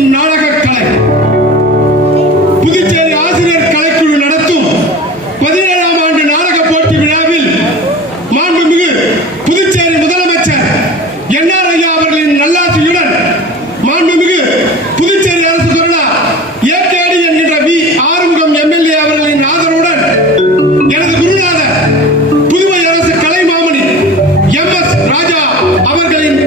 நடத்தும் நாடகக் கலை. புதுச்சேரி ஆசிரியர் கலைக்குழு நடத்தும் 17ஆம் ஆண்டு நாடக போட்டி விழாவில் மாண்புமிகு புதுச்சேரி முதலமைச்சர் என்.ஆர். ஐயா அவர்களின் நல்லாசியுடன் மாண்புமிகு புதுச்சேரி அரசு கொறடா ஏ.கே.டி. என்கின்ற வி. ஆறுமுகம் எம்எல்ஏ அவர்களின் ஆதரவுடன் எனது குருநாதர் புதுவை அரசு கலை மாமணி எம்.எஸ். ராஜா அவர்களின்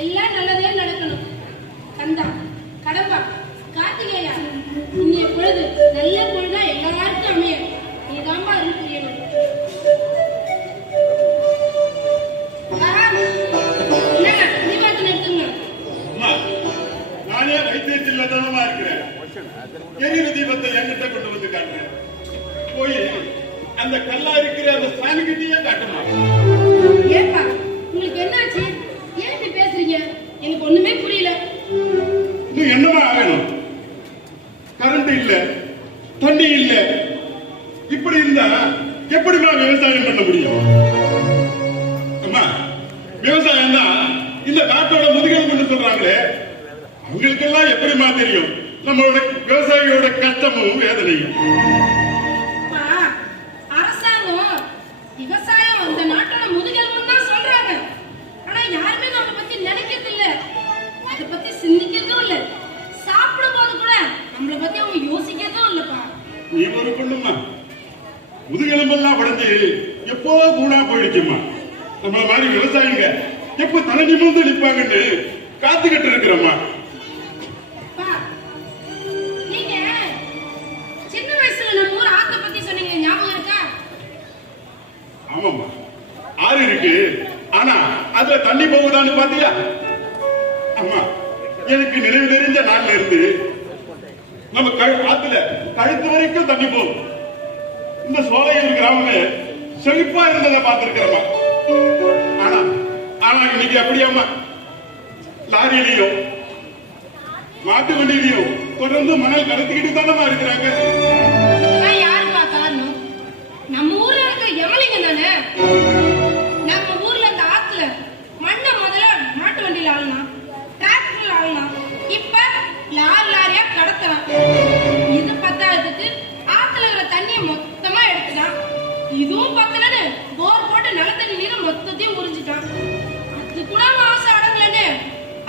எல்லாம் நல்லதே நடக்கணும். கந்தா, கடம்பா, கார்த்திகேயா, இன்னைய பொழுது நல்ல பொழுதா எல்லாருக்கும் அமைய நீதாம்பா அருள் புரியணும். தீபாவளி நிறுத்துங்க. நானே வைத்தியத்தில் தானமா இருக்கிறேன். எரியிற தீபத்தை என்கிட்ட கொண்டு வந்து காட்டுறேன். போய் அந்த கல்லா இருக்கிற அந்த சாமிகிட்டயே காட்டணும். ஏப்பா, உங்களுக்கு என்னாச்சு? ஏன் இப்படி பேசுறீங்க? எனக்கு ஒண்ணுமே புரியல. இது என்னமா ஆகணும்? கரண்ட் இல்ல, தண்ணி இல்ல, இப்படி இருந்தா எப்படிமா விவசாயம் பண்ண முடியும்? அம்மா, விவசாயம் தான் இந்த நாட்டோட முதுகெலும்புன்னு சொல்றாங்களே, அவங்களுக்கெல்லாம் எப்படிமா தெரியும் நம்மளோட விவசாயியோட கஷ்டமும் வேதனையும்? அரசாங்கம் விவசாயம் அந்த நாட்டோட முதுகெலும்புன்னு தான் சொல்றாங்க. ஆனா யாருமே நம்ம பத்தி நினைக்கிறது இல்ல, அதை பத்தி சிந்திக்கிறதும் இல்ல. சாப்பிடும் போது கூட நம்மளை பத்தி அவங்க யோசிக்கிறதும் இல்லப்பா. நீ ஒரு பொண்ணுமா, முதுகெலும்பெல்லாம் உடஞ்சி எப்போ கூடா போயிடுச்சுமா. நம்மள மாதிரி விவசாயிங்க எப்ப தலை நிமிர்ந்து நிற்பாங்கன்னு காத்துக்கிட்டு இருக்கிறோமா. நீங்க சின்ன வயசுல நம்ம ஊர் ஆத்த பத்தி சொன்னீங்க, ஞாபகம் இருக்கா? ஆமாமா, ஆறு இருக்கு, ஆனா அதுல தண்ணி போகுதான்னு பாத்தியா? அம்மா, எனக்கு நினைவு தெரிஞ்ச நாள்ல இருந்து நம்ம ஆத்துல கழுத்து வரைக்கும் தண்ணி போகும். இந்த சோலையூர் கிராமமே செழிப்பா இருந்ததை பார்த்திருக்கிறோமா. ஆனா ஆனா இன்னைக்கு அப்படியாமா, லாரியிலையும் மாட்டு வண்டியிலையும் தொடர்ந்து மணல் கடத்திக்கிட்டு தானமா இருக்கிறாங்க. யாருப்பா காரணம்? நம்ம ஊர்ல இருக்க எமலிங்க தானே. நம்ம ஊர்ல இந்த ஆத்துல மண்ணை முதல்ல மாட்டு வண்டியில ஆளலாம், டிராக்டர்ல ஆளலாம், இப்ப லாரியா கடத்தலாம். இது பத்தாததுக்கு ஆத்துல இருக்கிற தண்ணியை மொத்தமா எடுத்துட்டான். இதுவும் பத்தலன்னு போர் போட்டு நிலத்தண்ணி நீரை மொத்தத்தையும் உறிஞ்சிட்டான். அது கூட ஆசை அடங்கலன்னு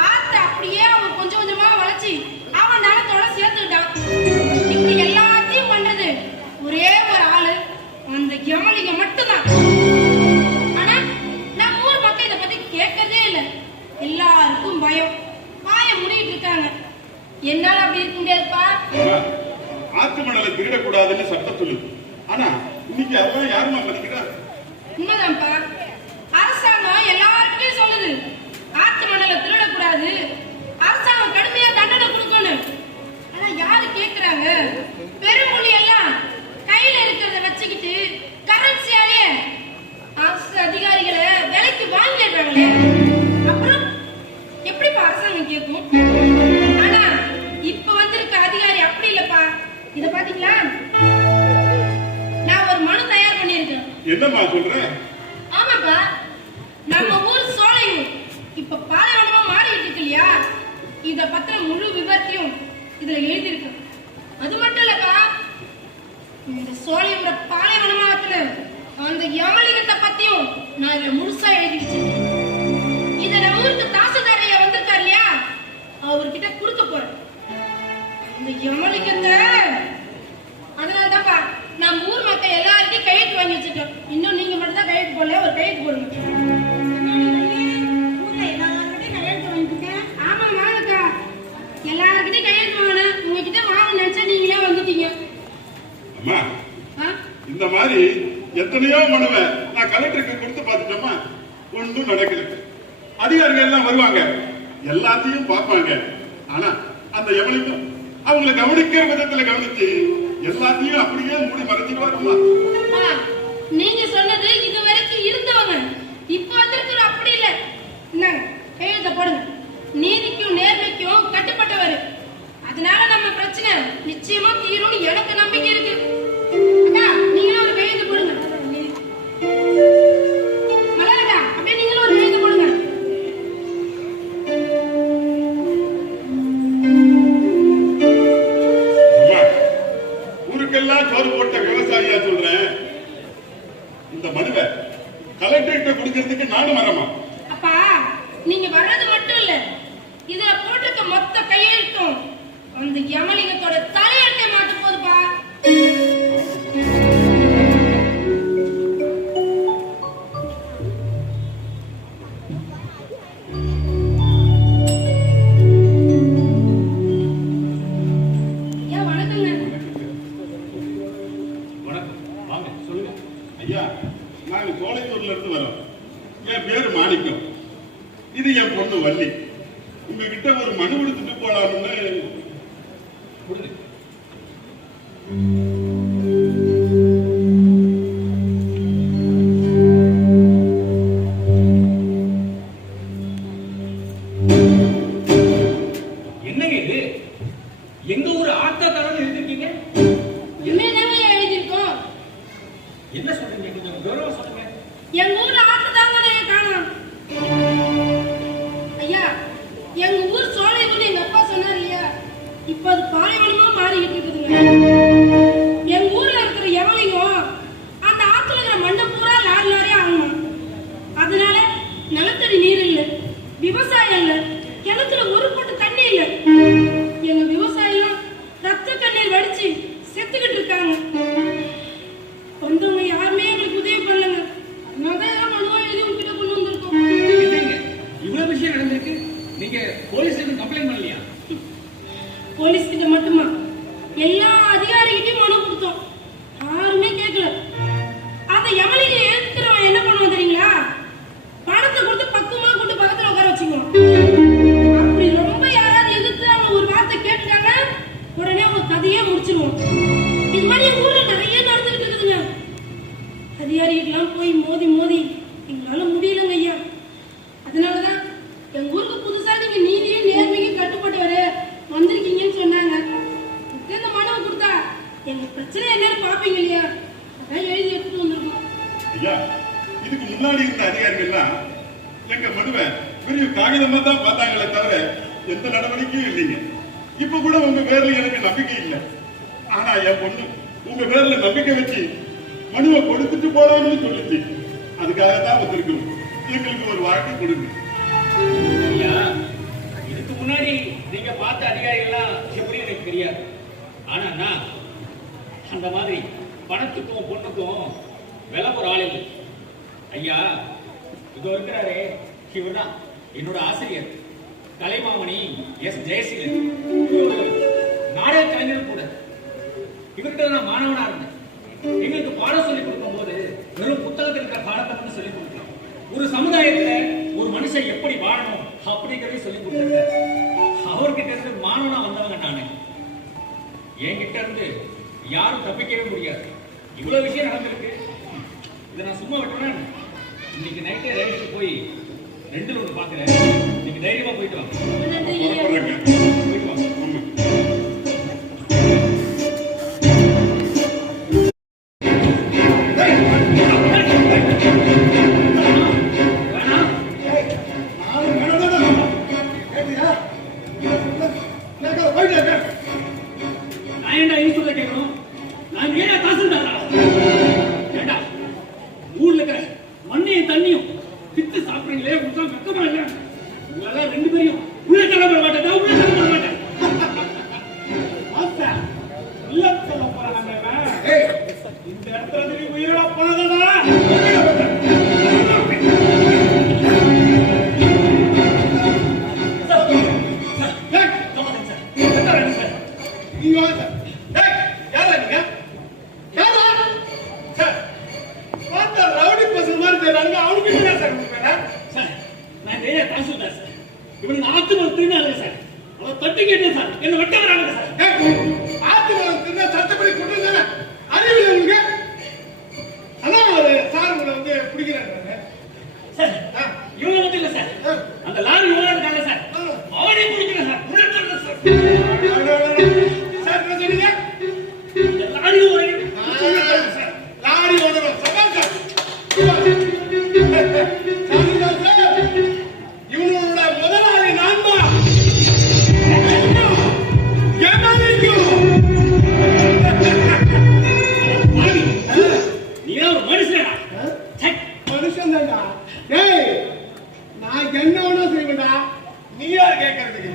ஆத்த அப்படியே அவன் கொஞ்சம் கொஞ்சமா வளைச்சி அவன் நிலத்தோட சேர்த்துக்கிட்டான். இப்படி எல்லாத்தையும் பண்றது ஒரே ஒரு ஆளு, அந்த எமலிங்க மட்டும்தான். ஆனா நம்ம ஊர் மக்கள் இதை பத்தி கேட்கறதே இல்லை. எல்லாருக்கும் பயம், வாய மூடிட்டு இருக்காங்க. என்னால அப்படி இருக்க முடியாதுப்பா. ஆத்து மணலை திருடக்கூடாதுன்னு சட்டம் சொல்லுது, ஆனா இன்னைக்கு அதெல்லாம் யாருமா மதிக்கிறா? உண்மைதான்ப்பா, அரசாங்கம் எல்லாருக்குமே சொல்லுது ஆத்து மணலை திருடக்கூடாது, அரசாங்கம் கடுமையா தண்டனை கொடுக்கணும். ஆனா யாரு கேக்குறாங்க? பெருமொழி எல்லாம் கையில இருக்கிறத வச்சுக்கிட்டு கரன்சியாலே அரசு அதிகாரிகளை விலைக்கு வாங்கிடுறாங்களே, அப்புறம் எப்படிப்பா அரசாங்கம் கேட்கும்? ஆனா இப்ப வந்திருக்க அதிகாரி அப்படி இல்லப்பா. இத பாத்தீங்களா? நான் ஒரு மனு தயார் பண்ணிருக்கேன். என்னம்மா சொல்ற? ஆமாப்பா, நம்ம ஊர் சோலையூர் இப்ப பாலைவனமா மாறிட்டு இருக்கு இல்லையா? இத பத்தின முழு விவரத்தையும் இதுல எழுதியிருக்கேன். அது மட்டும் இல்லப்பா, இந்த சோலையூர பாலைவனமாக்குன அந்த யமலிங்கத்தை பத்தியும் நான் இதுல முழுசா எழுதி வச்சிருக்கேன். இத நம்ம ஊருக்கு தாசில்தார் ஐயா வந்திருக்காரு இல்லையா, அவர்கிட்ட கொடுக்க போறேன் இந்த யமலிங்கத்தை. அதனாலதான்ப்பா நம்ம ஊர் மக்கள் எல்லாருக்கும் கையெழுத்து வாங்கி வச்சிருக்கோம். இன்னும் நீங்க மட்டும் தான் கையெழுத்து போடல, ஒரு கையெழுத்து போடுங்க. ஆமா வாங்கக்கா, எல்லாருக்கிட்டையும் கையெழுத்து வாங்கணும். உங்ககிட்ட வாங்க நினைச்சா நீங்களே வந்துட்டீங்க. அம்மா, இந்த மாதிரி எத்தனையோ மனுவை நான் கலெக்டருக்கு கொடுத்து பார்த்துட்டோமா, ஒன்றும் நடக்கல. அதிகாரிகள் எல்லாம் வருவாங்க, எல்லாத்தையும் பார்ப்பாங்க. ஆனா அந்த எவனுக்கும் அவங்களை கவனிக்கிற விதத்துல கவனிச்சு எல்லாத்தையும் அப்படியே மூடி மறைச்சிட்டு வரணுமா? நீங்க சொன்னது இதுவரைக்கும் இருந்தவங்க, இப்ப வந்திருக்கிற அப்படி இல்ல. என்னங்க கையெழுத்த போடுங்க. நீதிக்கும் நேர்மைக்கும் கட்டுப்பட்டவர், அதனால நம்ம பிரச்சனை நிச்சயமா தீரும்னு எனக்கு நம்பிக்கை இருக்கு. அக்கா நீங்களும் ஒரு கையெழுத்து போடுங்க. கலெக்டர்கிட்ட கொடுக்கறதுக்கு நானும் வரமா? அப்பா நீங்க வர்றது மட்டும் இல்ல, இதுல போட்டிருக்க மொத்த கையெழுத்தும் அந்த யமலிங்கத்தோட தலையெழுத்தை மாத்த போதுப்பா. ஐயா வணக்கங்க. வணக்கம், வாங்க சொல்லுங்க. ஐயா, நாங்க கோலைத்தூர்ல இருந்து வரோம். என் பேரு மாணிக்கம். இது என் பொண்ணு வள்ளி. உங்ககிட்ட ஒரு மனு கொடுத்துட்டு போலாம்னு. கொடுங்க. என்னங்க இது? எங்க ஊர் ஆத்தா தரம் எழுதிருக்கீங்க. என்னதாங்க எழுதிருக்கோம்? என்ன சொல்றீங்க? கொஞ்சம் விவரமா சொல்லுங்க. எங்க ஊர்ல ஆத்துதாங்க காணோம். ஐயா எங்க ஊர் சோலைவனம் எங்க அப்பா சொன்னார் இல்லையா, இப்ப அது பாலைவனமா மாறிக்கிட்டு இருக்குதுங்க. எங்க ஊர்ல இருக்கிற எவலிங்கம் அந்த ஆத்துல இருக்கிற மண்ணை பூரா லாரி லாரியா ஆகணும். அதனால நிலத்தடி நீர் இல்ல, விவசாயம் இல்ல, கிணத்துல ஒரு பொட்டு தண்ணி இல்ல. எங்க விவசாயம் ரத்த கண்ணீர் வடிச்சு செத்துக்கிட்டு இருக்காங்க. வந்தவங்க யாருமே எங்களுக்கு உதவி பண்ணலங்க. அதனாலதான் மனுவா எழுதி உங்ககிட்ட கொண்டு வந்திருக்கோம். என்னங்க இவ்வளவு விஷயம் நடந்திருக்கு, நீங்க போலீஸுக்கு கம்ப்ளைண்ட் பண்ணலையா? போலீஸ் கிட்ட மட்டுமா, எல்லா அதிகாரிகிட்டையும் மனு கொடுத்தோம், யாருமே கேட்கல. அந்த யமலிங்க எழுத்துறவன் என்ன பண்ணுவான் தெரியுங்களா, பணத்தை கொடுத்து பக்குமா கொண்டு பக்கத்துல உட்கார வச்சுக்குவான். அப்படி ரொம்ப யாராவது எதிர்த்து அவங்க ஒரு வார்த்தை கேட்டுட்டாங்க, உடனே அவங்க கதையே முடிச்சிருவோம். இது மாதிரி எங்க ஊர்ல நிறைய நடந்துகிட்டு இருக்குதுங்க. அதிகாரிகிட்டலாம் போய் மோதி மோதி எங்களால முடியலங்க ஐயா. அதனாலதான் எங்க ஊருக்கு புதுசா நீங்க நீதியும் நேர்மையும் கட்டுப்பட்டவரு வந்திருக்கீங்கன்னு சொன்னாங்க. இந்த மனுவை கொடுத்தா எங்க பிரச்சனை என்னன்னு பாப்பீங்க இல்லையா, அதான் எழுதி எடுத்துட்டு வந்திருக்கோம். ஐயா, இதுக்கு முன்னாடி இருந்த அதிகாரிகள்லாம் எங்க மனுவை பெரிய காகிதமா தான் பார்த்தாங்களே தவிர எந்த நடவடிக்கையும் இல்லைங்க. இப்ப கூட உங்க பேர்ல எனக்கு நம்பிக்கை இல்லை. ஆனா என் பொண்ணு உங்க பேர்ல நம்பிக்கை வச்சு மனுவை கொடுத்துட்டு போலாம்னு சொல்லுச்சு. அதுக்காக தான் வந்திருக்கோம். எங்களுக்கு ஒரு வாக்கு கொடுங்க. ஐயா, இதுக்கு முன்னாடி நீங்க பார்த்த அதிகாரிகள்லாம் எப்படி எனக்கு தெரியாது. ஆனா நான் அந்த மாதிரி பணத்துக்கும் பொண்ணுக்கும் விலை ஒரு ஆள் இல்லை. ஐயா, இதோ இருக்கிறாரே, இவர்தான் என்னோட ஆசிரியர் கலைமாமணி எஸ் ஜெயசீலன். இவர் ஒரு நாடக கலைஞர் கூட. இவர்கிட்ட நான் மாணவனா இருந்தேன். எங்களுக்கு பாடம் சொல்லிக் கொடுக்கும் போது வெறும் புத்தகத்தில் இருக்கிற பாடத்தை மட்டும் சொல்லிக் கொடுக்கலாம். ஒரு சமுதாயத்துல ஒரு மனுஷன் எப்படி வாழணும் அப்படிங்கறத சொல்லிக் கொடுத்தாங்க. அவர்கிட்ட இருந்து மாணவனா வந்தவங்க நானு. என்கிட்ட இருந்து யாரும் தப்பிக்கவே முடியாது. இவ்வளவு விஷயம் நடந்திருக்கு. இதை நான் சும்மா விட்டுறேன். இன்னைக்கு நைட்டே ரயிலுக்கு போய் 2ல் 1 பாக்குறேன். நீங்க தைரியமா போயிட்டு வாங்க. புறப்படுறேங்க. போயிட்டு வாங்க. ஆமா. நான் ஏன்டா நீ சொல்ல கேட்கணும்? நான் ஏன்டா தாசில்தாரா? ஏன்டா ஊர்ல இருக்கிற மண்ணையும் தண்ணியும் வித்து சாப்பிடுறீங்களே, உங்களுக்கு வெக்கமா இல்ல? உங்களெல்லாம் 2 பேரையும் உள்ள தள்ள மாட்டேன், உள்ள தள்ள மாட்டேன். ஆசா உள்ள தள்ள போறாங்க. இந்த இடத்துல நீ உயிரோட போனதா? இவனுக்கு ஆத்து மரம் திருநாள் சார். அவன் தட்டி கேட்டேன் சார், என்ன வெட்ட வராங்க சார். ஆத்து மரம் தின்ன சட்டப்படி கொடுங்க. அறிவு உங்களுக்கு அதான் ஒரு சார் உங்களை வந்து பிடிக்கிறாங்க சார். இவங்க மட்டும் இல்ல சார், அந்த லாரி இவங்க இருக்காங்க சார், அவனே பிடிக்கிறேன் சார். உள்ள சார் சார் என்ன சொன்னீங்க? இந்த லாரி சார் லாரி ஓடுறோம் சவால் சார். இவனோட முதலாளி நான் தான். என்ன ஏய் நான் என்ன வேணா செய்வேன்டா, நீ யார் கேட்கறதுக்கு?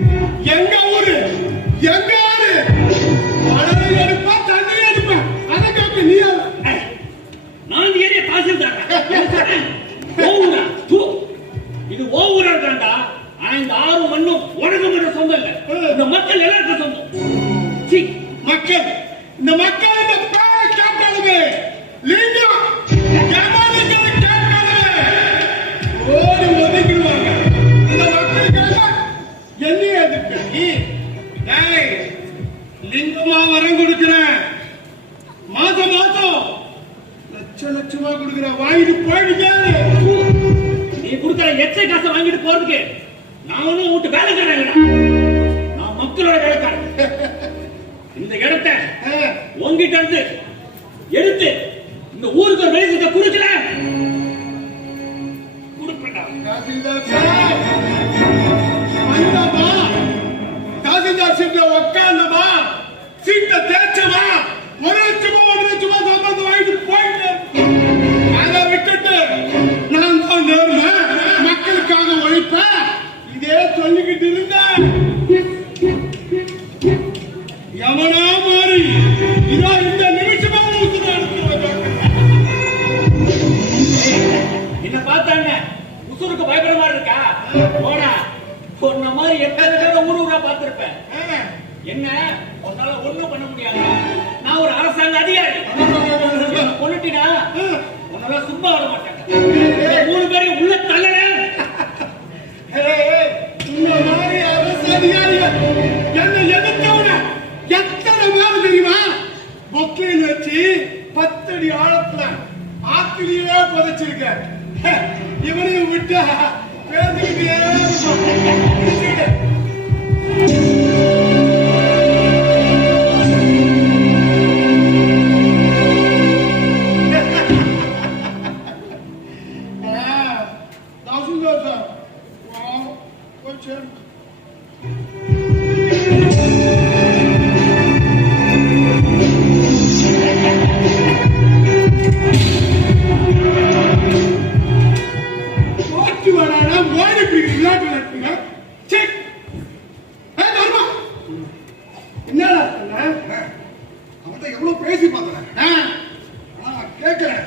எங்க ஊரு எங்க ஆறு மணலை எடுப்பா தண்ணி எடுப்பா, அதை கேட்க நீ யார்? நான் இந்த ஏரியா தாசில்தார். ஓவூரா தூ, இது ஓவூரா தான்டா. ஆனா இந்த ஆறு மண்ணும் உனக்கு மட்டும் சொந்தம் இல்ல, இந்த மக்கள் எல்லாருக்கும் சொந்தம். சீ, மக்கள், இந்த மக்கள் இந்த பேரை கேட்டாலுமே லிங்கம் யமலிங்கத்தை கேட்டாலுமே ஓடி ஒதுக்கிடுவாங்க. இந்த மக்களுக்காக என்னைய எதிர்க்க நீ? டேய், லிங்கமா வரம் கொடுக்கிறேன், மாசம் மாசம் லட்சமா கொடுக்கிறேன், வாங்கிட்டு போயிடுங்க. நீ கொடுக்குற எச்சை காசை வாங்கிட்டு போறதுக்கு நான் ஒன்னும் வீட்டு வேலைக்காரன், நான் மக்களோட வேலைக்காரன். இந்த இடத்தை உங்ககிட்ட இருந்து எடுத்து இந்த ஊருக்கு ஒரு வெளிச்சத்தை கொடுக்கல கொடுப்பேன்டா. வந்தமா தாசில்தார் சீட்ல உட்கார்ந்தமா, சீட்டை தேய்ச்சமா, 1 லட்சமா சம்பளத்தை வாங்கிட்டு போயிட்டு அதை விட்டுட்டு நான் தான் நேர்மை, மக்களுக்காக உழைப்பேன் இதே சொல்லிக்கிட்டு இருந்தேன். எவனா மாறி இதோ இந்த நிமிஷமா உசுரை எடுத்து என்ன பார்த்தாங்க உசுருக்கு பயங்கரமா இருக்கா? போடா, சொன்ன மாதிரி எத்தனை தடவை ஊரா பார்த்திருப்பேன். என்ன உன்னால ஒண்ணும் பண்ண முடியாது, நான் ஒரு அரசாங்க அதிகாரி. கொண்டுட்டினா உன்னால சும்மா வர மாட்டாங்க. 3 பேரையும் உள்ள தள்ளல. இந்த மாதிரி அரசு அதிகாரிகள் என்னை எதிர்த்தவன எத்தனை பேர் தெரியுமா? பொக்கையில் வச்சு 10 அடி ஆழத்துல ஆத்திலேயே புதைச்சிருக்க. இவனையும் விட்டா பேசிக்கிட்டே இருப்பான். தாசில்தார் சார், கொஞ்சம் ஓட்டு வரானா ஓடி விளையாட்டு நடத்துங்க. என்னடா அவன்கிட்ட எவ்வளவு பேசி பார்த்தேன், கேட்கிறேன்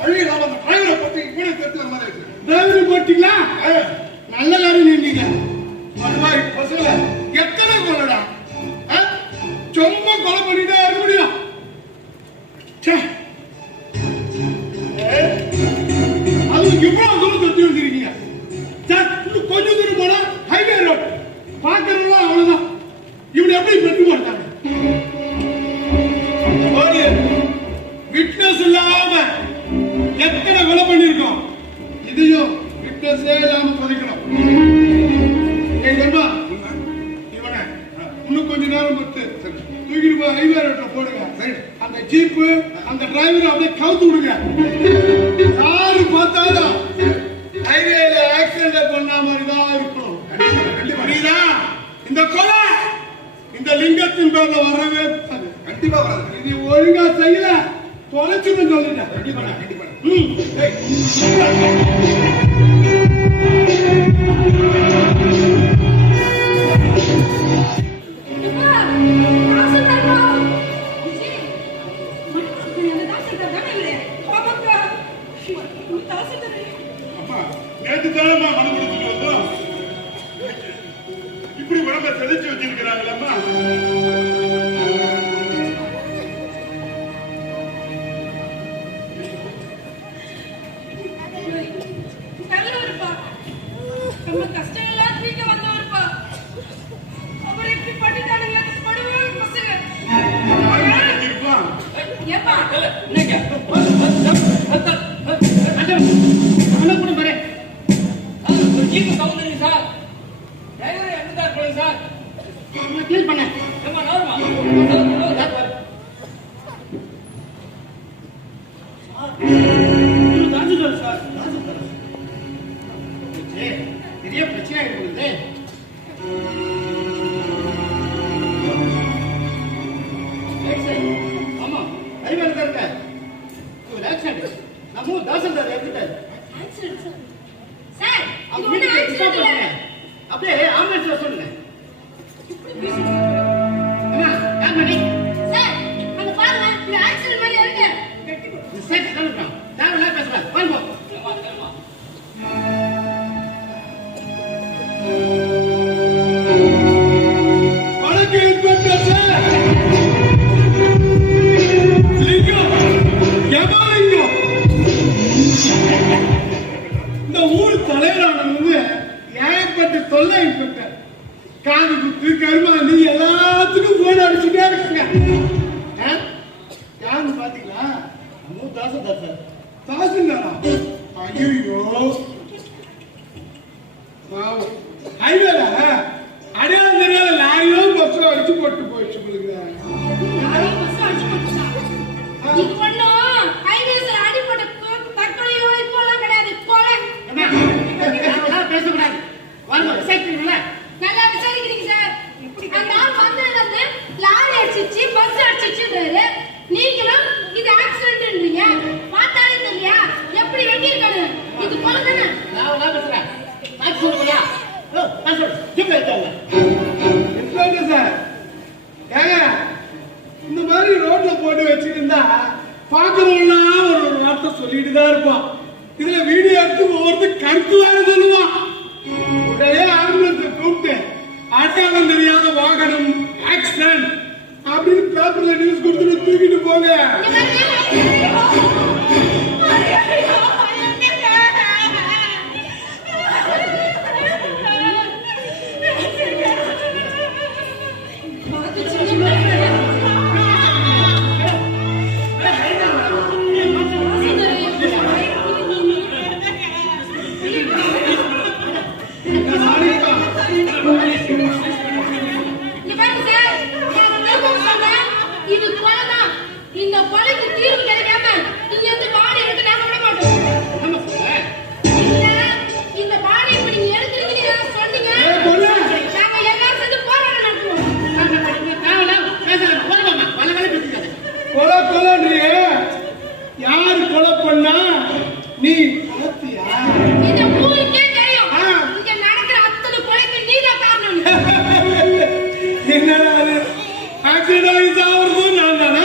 வழி இல்லாம டிரைவரை பத்தி கூட தெரிஞ்ச மாதிரி இருக்கு. டிரைவர் போட்டீங்களா? நல்ல காரியம் நீங்க மதுவாய் பசங்க எத்தனை கொள்ளடா, சும்மா கொலை பண்ணிட்டே இருக்க முடியும். அது இவ்வளவு தூரம் தட்டி வச்சிருக்கீங்க. இன்னும் கொஞ்சம் தூரம் போனா ஹைவே ரோட் பாக்குறதுலாம் அவ்வளவுதான். இவனை எப்படி பெற்று மாட்டாங்க? விட்னஸ் இல்லாம எத்தனை கொலை பண்ணிருக்கோம், இதையும் விட்னஸே இல்லாம புதைக்கணும். இவனை இன்னும் கொஞ்ச நேரம் பொறுத்து தூக்கிட்டு போய் ஹைவே ரோட்ல போடுங்க. அந்த ஜீப்பு அந்த டிரைவர் அப்படியே கவுத்து விடுங்க. யாரு பார்த்தாலும் ஹைவேல ஆக்சிடென்ட் பண்ண மாதிரி தான் இருக்கணும். புரியுதா? இந்த கொலை இந்த லிங்கத்தின் பேர்ல வரவே கண்டிப்பா வராது. இது ஒழுங்கா செய்யல தொலைச்சுன்னு சொல்லிட்டேன். கண்டிப்பா கண்டிப்பா. நேற்று தானம்மா மனு கொடுத்துட்டு வந்தோம், இப்படி உடம்ப செதைச்சு வச்சிருக்கிறாங்களம்மா. நல்லவருப்பா, நம்ம கஷ்டம் எல்லாம் தீர்க்க வந்தவருப்பா. அவர் இப்படி பண்ணிட்டானுங்க, படுவாங்க பசங்க. இருப்பான் ஏப்பா பெரிய பிரச்சனை இருக்குது. ஆமா, ஹைவேல தான் இருக்க. ஒரு ஆக்சிடென்ட். நம்ம தாசில்தார் இறந்துட்டாரு. ஆக்சிடென்ட் இது ஒண்ணும் accident இல்ல. அப்படியே ஆம்புலன்ஸ்ல சொல்லுங்க. இப்படி பேசுறீங்க. அம்மா யார் மணி? சார், அங்க பாருங்க, இது accident மாதிரி இருக்கு. சேஃப் கலந்துறோம். தேவையில்ல பேசலாம். வாங்க. வணக்கம் இன்ஸ்பெக்டர் சார். லிங்கம், யமலிங்கம். இந்த ஊர் தலைவரானது ஏகப்பட்ட தொல்லை இன்ஸ்பெக்டர். காது குத்து கருமாந்தி எல்லாத்துக்கும் போன் அடிச்சுட்டே இருக்குங்க. யாருன்னு பாத்தீங்களா? தாசில்தார் சார். தாசில்தாரா? ஐயோ, ஹைவேல அடையாளம் தெரியாத லாரியோ பஸ்ஸோ அடிச்சு போட்டு போயிடுச்சு உங்களுக்கு. யாரோ பஸ் அடிச்சு போட்டுச்சா? இது ஒண்ணும் highwaysல அடிபட்ட தற்கொலையோ இப்போலாம் கிடையாது. கொலை. தேவையில்ல பேசக்கூடாது. வாங்க விசாரிக்கிறீங்களா? நல்லா விசாரிக்கிறீங்க சார். அந்த ஆள் வந்ததுல இருந்து லாரி அடிச்சிச்சு, பஸ் அடிச்சிச்சுன்றாரு. நீங்களும் இது ஆக்சிடென்ட்ன்றீங்க. பார்த்தாலே தெரியலையா எப்படி வெட்டியிருக்காரு? இது கொலை தானே? தேவையில்ல பேசுறேன். நான் சொல்லுங்களா? நான் சொல்றேன். ஜிப்ல இருக்காங்க. இன்ஸ்பெக்டர் சார், ஏங்க இந்த மாதிரி ரோட்ல போட்டு வச்சிருந்தா பாக்குறவங்களாம் ஒரு வார்த்தை சொல்லிட்டு தான் இருப்பான். இதுல வீடியோ எடுத்து ஒவ்வொருத்தர் கருத்து வேற சொல்லுவான். உடனே ஆம்புலன்ஸை கூப்பிட்டு அடையாளம் தெரியாத வாகனம் ஆக்சிடென்ட் அப்படின்னு பேப்பர்ல நியூஸ் கொடுத்துட்டு தூக்கிட்டு போங்க. இது கொலைதான். இந்த கொலைக்கு தீர்வு கிடைக்காம இங்க இருந்து பாடி எடுத்து நாங்க விட மாட்டோம். நம்ம சொல்ல இல்ல, இந்த பாடி இப்ப நீங்க எடுத்துருக்கீங்க சொன்னீங்க. நாங்க எல்லாரும் சேர்ந்து போராட்டம் நடத்துவோம். தேவையில்ல பேசலாம். போதுமாமா பல வேலை பேசிக்காது. கொலை கொலைன்றியே, யாரு கொலை பண்ணா? நீ கொலைத்தியா? இந்த ஊருக்கே தெரியும். இங்க நடக்கிற அத்தனை கொலைக்கு நீதான் காரணம். என்னடா அது? ஆக்சிடென்ட் ஆகி சாவறது நான் தானா?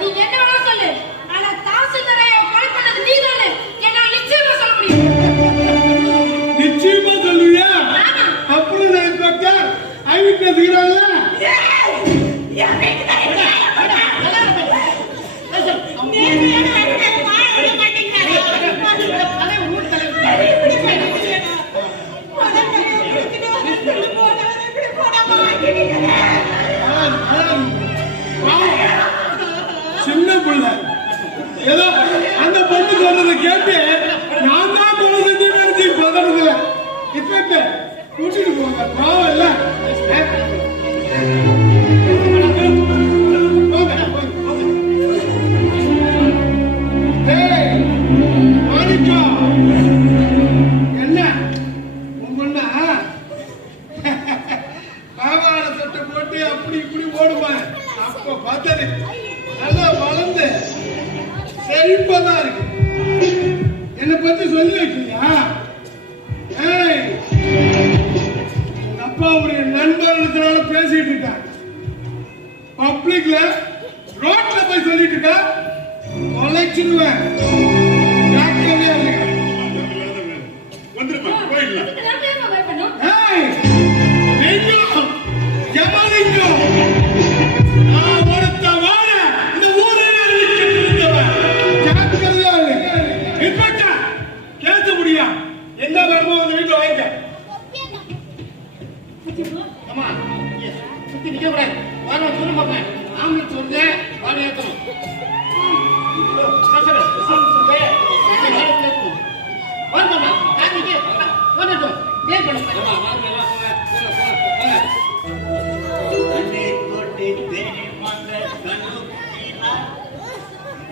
நீ என்ன வேணா சொல்லு. ஆனா தாசில்தாரை கொலை பண்ணது நீதானே. என்னால நிச்சயமா சொல்ல முடியும். நிச்சயமா சொல்லுவியா? ஆமா. அப்புறம் நான் இன்ஸ்பெக்டர் ஐவிட்னஸ் இருக்கிறாங்கல்ல, சின்ன புள்ள ஏதோ அந்த பொண்ணு சொல்றதை கேட்டு நான் தான் கொலை செஞ்சு நினைச்சு பதறதில்ல. இன்ஸ்பெக்டர் கூட்டிட்டு போங்க, பாவம் இல்ல. மாணிக்கா, என்ன உங்கன்னா பாவாட சட்டை போட்டு அப்படி இப்படி ஓடுவேன். அப்ப பார்த்தது நல்லா வளர்ந்து செழிப்பதான் இருக்கு. என்னை பத்தி சொல்லி வைக்கலையா? ஏய், அப்பாவுடைய நண்பர்களுக்குனால பேசிட்டு இருக்கான். பப்ளிக்ல ரோட்ல போய் சொல்லிட்டு இருக்கா, தொலைச்சிடுவேன். ஜாக்கிரதையா இருங்க. வந்துருமா போயிடலாம். இதுக்கு நாம ஏன் பயப்படணும்? ஏய், லிங்கம், யமலிங்கம், நான் ஒருத்த வாழ இந்த ஊரில் இருந்தவன். ஜாக்கிரதையா இருங்க. இன்ஸ்பெக்டர், கேச முடியா? என்ன வேணுமோ வந்து வீட்டுல வாங்க. அம்மா சுத்தி நிக்க கூடாது. வர சொல்ல போறேன். ஆம்புலன்ஸ் வருது. பாடி ஏத்தணும். வாங்கம்மா காமிக்கு வந்துட்டோம். ப்ளே பண்ணுங்க. தண்ணி தொட்டி தேடி வந்த கண்ணு குட்டினா,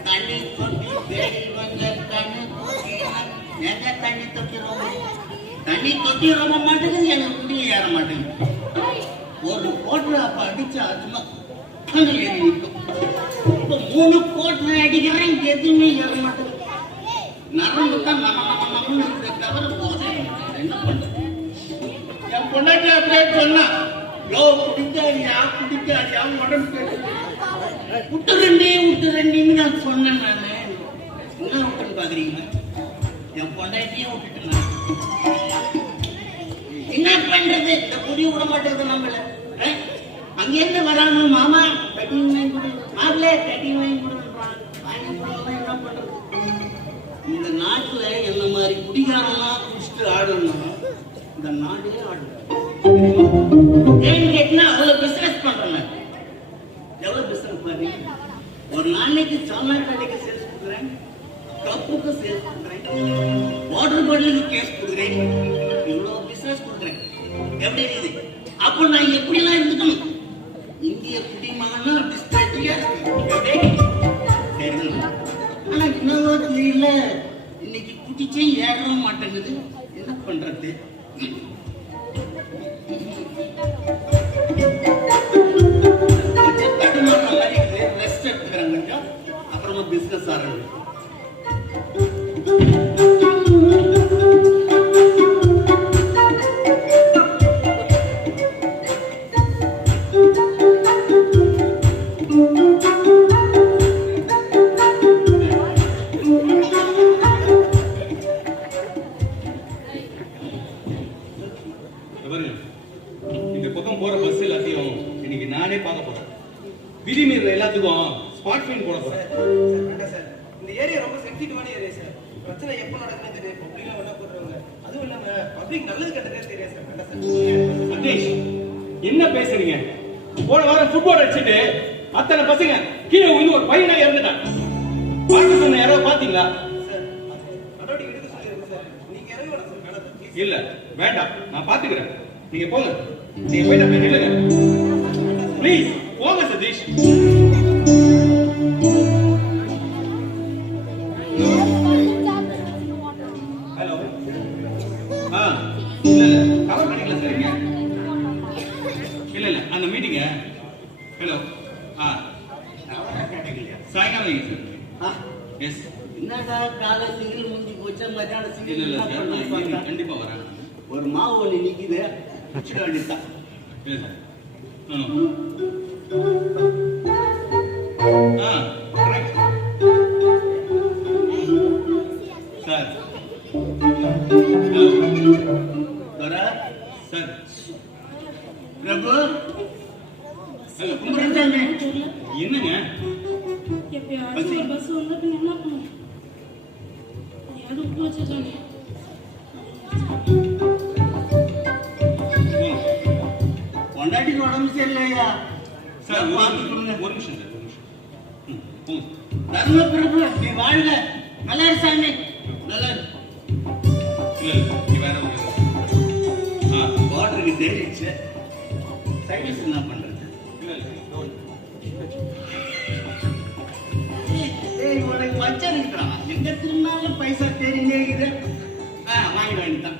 தண்ணி தொட்டி தேடி வந்த கண்ணு குட்டினா, எங்க தண்ணி தொட்டி ரொம்ப மாட்டேங்குது, எங்க குடிய ஏற மாட்டேங்குது. ஒரு கோட்டரை அப்ப அடிச்சா சும்மா கண்ணில் ஏறி நிற்கும். இப்ப 3 கோட்டரை அடிக்கிறேன், எதுவுமே ஏற மாட்டேங்குது. நரம்பு தான் நம்ம இருக்கிற தவிர பொண்டாட்டி அப்படியே சொன்னா யோ பிடிக்காதியா உடம்பு விட்டுறண்டின்னு நான் சொன்னேன். நானு என்ன விட்டுன்னு பாக்குறீங்க? என் பொண்டாட்டியே விட்டுட்டேன். என்ன பண்றது? இந்த புடி விட மாட்டேங்குது நம்மள. அங்கிருந்து வராங்க மாமா கட்டிங் வாங்கி கொடு, மாப்பிள்ளை கட்டிங் வாங்கி கொடுன்றான். வாங்கி கொடுத்தா என்ன பண்றது? இந்த நாட்டுல என்ன மாதிரி குடிகாரம்லாம் குடிச்சிட்டு ஆடணும், இந்த நாடே ஆடு. ஏன்னு கேட்டா அவ்வளவு பிசினஸ் பண்றேன். எவ்வளவு பிசினஸ் பாருங்க. ஒரு நாளைக்கு சாக்லேட் கடைக்கு சேல்ஸ் கொடுக்குறேன், கப்புக்கு சேல்ஸ் கொடுக்குறேன், வாட்டர் பாட்டிலுக்கு கேஸ் கொடுக்குறேன், இவ்வளவு பிசினஸ் கொடுக்குறேன். எப்படி இருக்குது? அப்போ நான் எப்படிலாம் இருந்துக்கணும்? இந்திய குடிமகனா டிஸ்ட்ரிக்டியா ஆனா என்னவோ தெரியல, இன்னைக்கு குடிச்சே ஏறவும் மாட்டேங்குது. என்ன பண்றது? ரெஸ்ட் எடுத்துக்கிறேன் கொஞ்சம், அப்புறமா பிசினஸ் ஆரம்பிக்கும். இந்த பக்கம் போற பஸ் எல்லாத்தையும் இன்னைக்கு நானே பார்க்க போறேன். விதிமீறல் எல்லாத்துக்கும் ஸ்பாட் ஃபைன் போட போறேன். சார் இந்த ஏரியா ரொம்ப சென்சிட்டிவான ஏரியா சார். பிரச்சனை எப்போ நடக்குதுன்னு தெரியும். பப்ளிக்லாம் ஒன்றா போடுறாங்க. அதுவும் இல்லாம பப்ளிக் நல்லது கெட்டதே தெரியாது சார். வேண்டாம் சார். அட்லேஷ் என்ன பேசுறீங்க? போன வாரம் ஃபுட்பால் அடிச்சுட்டு அத்தனை பசங்க கீழே விழுந்து ஒரு பையனா இறந்துட்டான். பார்க்க சொன்ன யாரோ பாத்தீங்களா? சார் நடவடிக்கை எடுக்க சொல்லிடுங்க சார். நீங்க இறங்க வேணாம் சார். வேணாம் சார். இல்ல வேண்டாம், நான் பாத்துக்கிறேன். நீங்க போங்க, நீங்க போய் நான் நில்லுங்க ப்ளீஸ். போங்க சதீஷ். ஹலோ. இல்ல கவர் பண்ணிக்கல சரிங்க. இல்ல அந்த மீட்டிங்க. ஹலோ. சாயங்காலம் வைங்க சார். எஸ். என்னடா காலை சிங்கிள் முந்தி போச்சா, மத்தியான சிங்கிள் இல்ல சார், நான் கண்டிப்பா வரேன். ஒரு மாவு ஒண்ணு நிக்குது, வச்சுக்க வேண்டியதுதான். சார் சார் பிரபு கும்பிடுறாங்க. என்னங்க எப்பயாச்சும் ஒரு பஸ் வந்தா பின்ன என்ன பண்ணும்? யாரும் விட்டு வச்சிருக்காங்க. பொண்டாட்டிக்கு உடம்பு சரியில்லையா சார்? சார் ஒரு பார்த்துக்கோங்க. நிமிஷம் சார், ஒரு நிமிஷம். தர்ம பிரபு நீ வாழ்க. நல்லா இரு சாமி, நல்லா இரு. நீ வேற ஒரு வாட்டருக்கு தெரிஞ்சிச்சு. சர்வீஸ் என்ன பண்றது? ஏய் உனக்கு மச்சம் இருக்கிறான். எங்க திரும்பினாலும் பைசா தெரிஞ்சே இருக்குது. வாங்கிட வேண்டியதான்.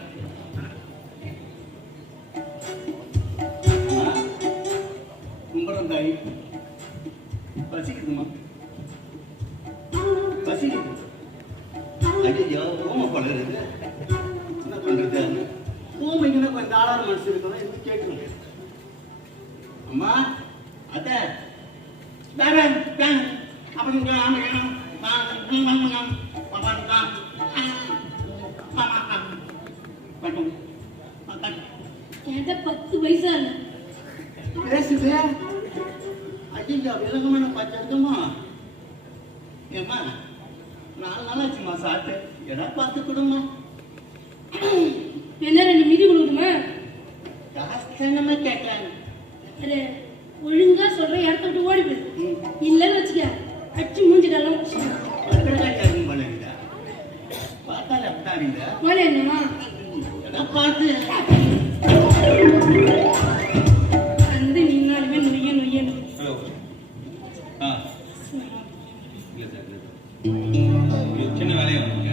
கும்பரம் தாய் பசிக்குதுமா? பசிக்குது. ஐயோ ஓம பழகுது. என்ன பண்றது? ஓமைக்குன்னா கொஞ்சம் ஆளார மனசு இருக்கணும். எப்படி கேட்கணும்? அம்மா அத்த வேற அப்படி என்கிட்ட 10 பைசா இல்ல. பேசுது. ஐயோ விலகமான பார்த்து எடுக்கமா? ஏம்மா 4 நாளாச்சுமா சாப்பிட்டு எதா பார்த்து கொடுமா. என்ன 2 மிதி கொடுக்குமா? காசு தானமா கேட்கறாங்க. அரே ஒழுங்கா சொல்ற இடத்த விட்டு ஓடி போயிரு. இல்லன்னு வச்சுக்க அடிச்சு மூஞ்சிடலாம். பத்திரக்காரி பண்ணுங்க. பார்த்தால அப்படிங்க போல என்னமா எதா பார்த்து அந்த நீனாலுமே நொய்ய நொய்யணும். ஹலோ. இல்ல சார், ஒரு சின்ன வேலையா வந்தீங்க.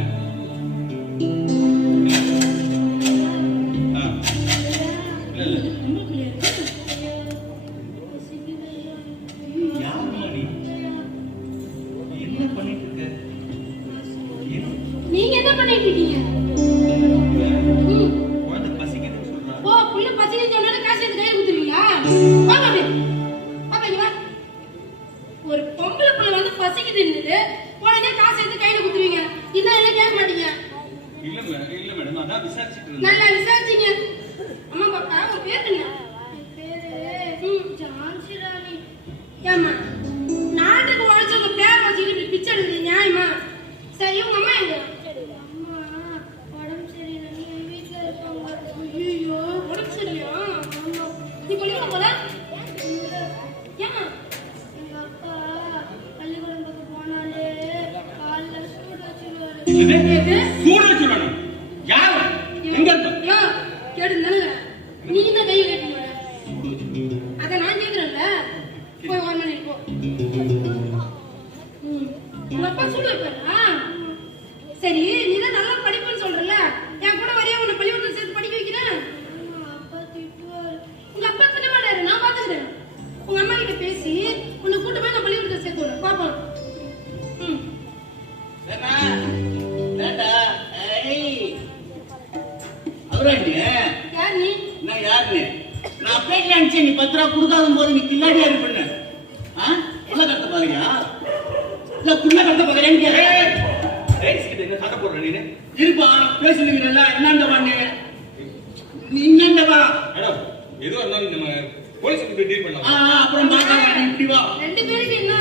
இல்ல ரொம்ப கிளியர். யாருமா நீ? என்ன பண்ணிட்டு இருக்க? நீங்க என்ன பண்ணிட்டு இருக்கீங்க? குழந்தை பசிக்குதுன்னு சொல்றா. ஓ புள்ள பசிக்க இல்ல மேடம், அதான் விசாரிச்சுட்டு இருந்தேன். நல்லா விசாரிச்சீங்க. அம்மா பாப்பா உங்க பேர் என்ன? ஜான்சி ராணி. ஏம்மா நாட்டுக்கு உழைச்சவங்க பேர் வச்சுக்கிட்டு இப்படி பிச்சை எடுக்குது நியாயமா? சரி உங்க அம்மா எங்க? அம்மா உடம்பு சரியில்லை வீட்டுல இருப்பாங்க. ஐயோ உடம்பு சரியில்லையா? நீ பள்ளிக்கூடம் போல? ஏன்? எங்க அப்பா பள்ளிக்கூடம் பக்கம் போனாலே காலில் சூடு வச்சிருவாரு. என்னது? சூடு வச்சிருவானு? யார்? எங்க இருக்க? யோ கேடு நல்ல நீ தான் கை வைக்க மாட்ட. அத நான் கேக்குறேன்ல. போய் 1 மணி போ. உங்க அப்பா சூடு வைப்பாரா? சரி நீ தான் நல்லா படிப்புன்னு சொல்றல. என் கூட வரையா உன்னை பள்ளிக்கூடத்துல சேர்த்து படிக்க வைக்கிறேன். அப்பா திட்டுவாரு. உங்க அப்பா திட்ட மாட்டாரு, நான் பாத்துக்கிறேன். உங்க அம்மா கிட்ட பேசி உன்னை கூட்டு போய் நான் பள்ளிக்கூடத்துல சேர்த்து விடுறேன். பாப்போம். யார் நீ? நான் யாருன்னு நான் பேச நினைச்சேன். நீ 10 ரூபா கொடுக்காத போது நீ கில்லாடியா இருப்பண்ண. குள்ள கட்ட பாக்குறியா இல்ல குள்ள கட்ட பாக்குறேன்னு ரைஸ் கிட்ட என்ன சண்டை போடுற நீனு? இருப்பா பேசுனீங்கல்ல என்னண்ட பண்ணு நீ என்னண்டவா மேடம், எதுவா இருந்தாலும் நம்ம போலீஸ் கிட்ட டீல் பண்ணலாம். அப்புறம் பாக்காத நீ இப்படி வா. ரெண்டு பேருக்கு என்ன?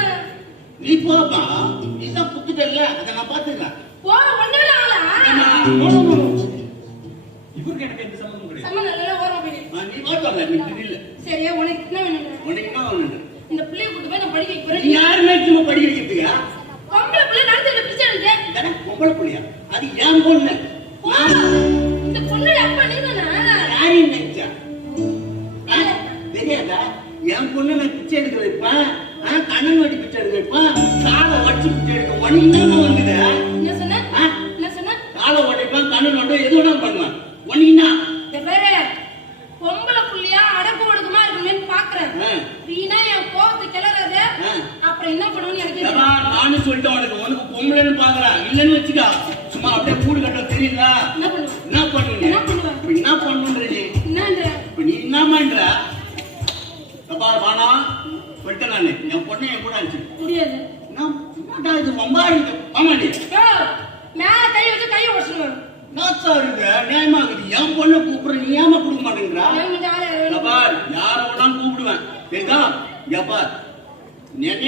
நீ போப்பா, நீதான் புத்துட்டல்ல, அதை நான் பாத்துக்கிறேன். போ ஒண்ணே ஆளா? இவருக்கு எனக்கு எந்த சம்பந்தமும் கிடையாது. சம்பந்தம் இல்ல, ஓரமா போய் நில்லு. நீ வாட்டல நீ இல்ல. சரி உனக்கு என்ன வேணும்? உனக்கு என்ன வேணும்? இந்த பிள்ளைய கூட்டு போய் நான் படிக்க வைக்கிறேன். நீ யார் மேட்சும் படிக்க வைக்கிறதுக்கா? பொம்பளை பிள்ளை நடந்துட்டு பிச்சை எடுங்க. தானே பொம்பளை புள்ளையா? அது ஏன் பொண்ணு? இந்த பொண்ணோட அப்பா நீதானா? யாரையும் நினைச்சா தெரியாதா? என் பொண்ணு நான் பிச்சை எடுக்க வைப்பேன், கண்ணன் வட்டி பிச்சை எடுக்க வைப்பேன், காலை உடச்சு பிச்சை எடுக்க ஒன்னிதான் வந்துட. என்ன சொன்ன? என்ன சொன்ன? காலை உடைப்பேன், கண்ணன் வட்டி எது வேணாலும் பண்ணுவேன். ஒன்னினா பேரு பொம்பளை புள்ளையா அடக்கு ஒடுக்குமா இருக்குமேன்னு பாக்குறேன். வீணா என் கோவத்தை கிளறாத. அப்புறம் என்ன பண்ணுவேன்னு எனக்கு தெரியல. நானும் சொல்லிட்டேன் உனக்கு பொம்பளைன்னு பாக்குறேன். இல்லன்னு வச்சுக்கா சும்மா அப்படியே கூடு கட்ட தெரியல. என்ன பண்ணுவேன்? என்ன பண்ணுவீங்க? என்ன பண்ணுவேன்? என்ன பண்ணுன்றது? என்னன்ற? நீ என்ன பண்ற? வானா சொல்லிட்டேன் நானு. என் பொண்ணை என் கூட அனுப்பிச்சு முடியாது. என்னடா இது ரொம்ப இருக்கு. ஆமாடி மேல கை வச்சு கையை உடச்சுடுவேன். நாச்சா இருக்கு நியாயமா இருக்குது. என் பொண்ணை கூப்பிடுற நீ ஏமா கொடுக்க மாட்டேங்கிறா? யார வேணாலும் கூப்பிடுவேன். சரிதா? எப்பார்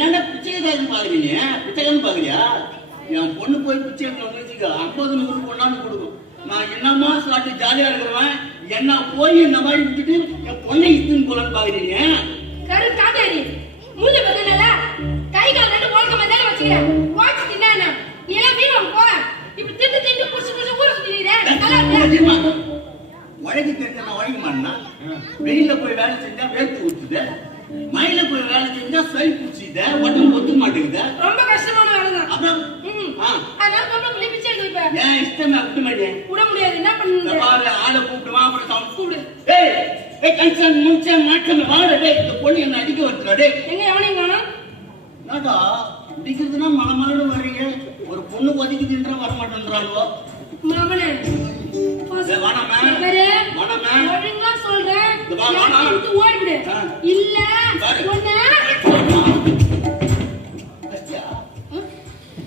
என்ன பிச்சைக்காரன் பாக்குறீங்க? பிச்சைக்காரன் பாக்குறியா? என் பொண்ணு போய் பிச்சை வச்சுக்க 50 100 பொண்ணான்னு கொடுக்கும். நான் என்னமா சாப்பிட்டு ஜாலியா இருக்கிறவன் என்ன போய் இந்த மாதிரி விட்டுட்டு என் பொண்ணை இத்துன்னு போலன்னு பாக்குறீங்க? கரு காட்டாரி மூஞ்சி பத்தனல கை கால் ரெண்டு போல்க மேல வச்சிரேன். வாட்ச் தின்னானா நீ எல்லாம் வீணா போ. இப்ப திண்டு திண்டு புடிச்சு புடிச்சு ஊர சுத்திறீரே. நல்லா இருக்கு. உழைக்க தெரிஞ்ச நான் உழைக்க மாட்டேனா? வெயில போய் வேலை செஞ்சா வேர்த்து ஊத்துது, மயில போய் வேலை செஞ்சா சளி பிடிச்சிது, உடம்பு ஒத்துக்க மாட்டேங்குது. ரொம்ப கஷ்டமான வேலை தான். அப்புறம் அதனால பொம்பளை புள்ளி பிச்சை எடுக்க வைப்ப. ஏன் இஷ்டமா விட மாட்டேன்? விட முடியாது. என்ன பண்ணுங்க? பாரு ஆளை கூப்பிட்டு வா. அப்புறம் சவுண்ட் கூப்பிடு. ஏய் கன்சன் முன்சன் மாட்டமே வாடா. டேய் இந்த பொண்ணு என்ன அடிக்க வருதுடா. டேய் எங்க எவனையும் காணோம்? நாடா அடிக்கிறதுனா மலமலன்னு வர்றீங்க. ஒரு பொண்ணு ஒதுக்குதுன்றா வர மாட்டேன்றாளோ. மாமனே வாணாமா வாணாமா ஒழுங்கா சொல்றேன். வாணா ஓடிடு. இல்ல ஒண்ணு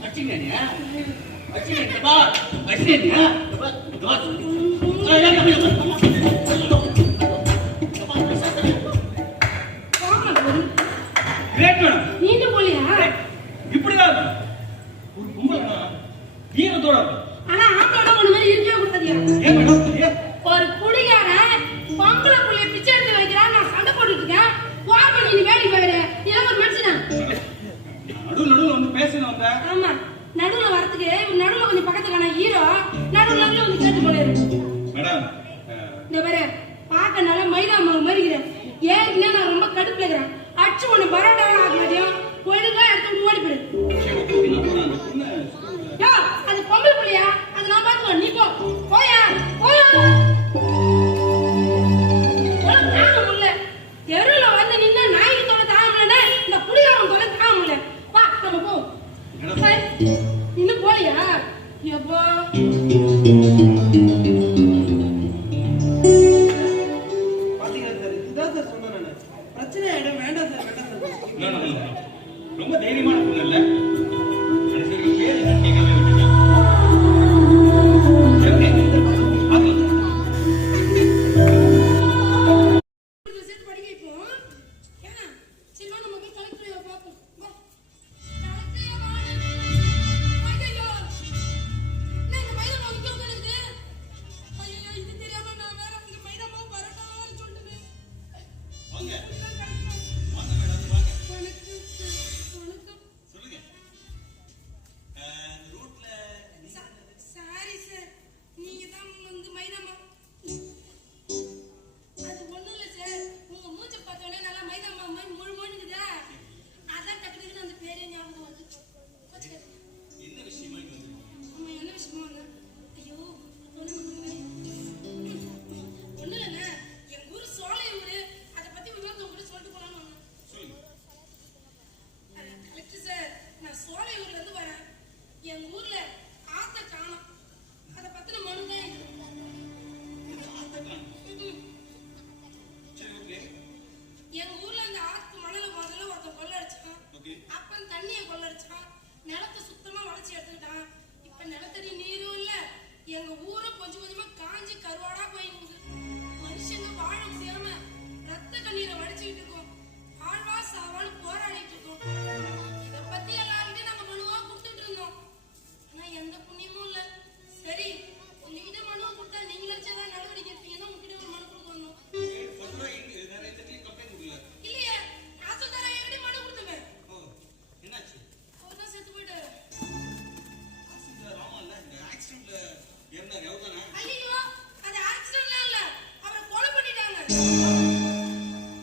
அச்சிங்கனியா அச்சிங்க பா அச்சிங்கனியா பா தோஸ் கிரேட் மேடம். நீண்டு போலியா? இப்படிதான் ஒரு பொம்பளை ஈரத்தோட. ஆனா ஆட்டோட ஒண்ணு மாதிரி இருக்கவே கூடாதியா? ஏன் மேடம்? ஒரு குடிகாரன் பொம்பளை புள்ளைய பிச்சை எடுத்து வைக்கிறான். நான் சண்டை போட்டுட்டு இருக்கேன். வாப்ப நீ வேடி பாக்குற. இதெல்லாம் ஒரு மனுஷனா? நடுவுல வந்து பேசணும் வந்த. ஆமா நடுவுல வரதுக்கு நடுவுல கொஞ்சம் பக்கத்துக்கான ஹீரோ நடுவுல வந்து கேட்டு போனாரு. மேடம் இந்த பாரு பார்க்க நல்லா மைதா மாவு மாதிரிக்கிறேன். ஏற்கனவே நான் ரொம்ப கடுப்புல இருக்கிறேன். அச்சு ஒண்ணு பரோட்டாவும் ஆக மாட்டேன். ஒழுங்கா எடுத்து ஓடி போயிடு. யோ அது பொம்பளை புள்ளையா? அது நான் பாத்துக்கோ. நீ போ. போயா போயா. தாங்க முடியல. தெருல வந்து நின்னா நாய்க்கு தொலை தாங்க முடியல. இந்த புடிகாரன் தொலை தாங்க முடியல. வா நம்ம போ. இன்னும் போலியா? எப்போ பாத்தீங்களா சார்? இதுதான் சார் சொன்னேன் நானு. பிரச்சனை ஆயிடும். வேண்டாம் சார் வேண்டாம் சார்.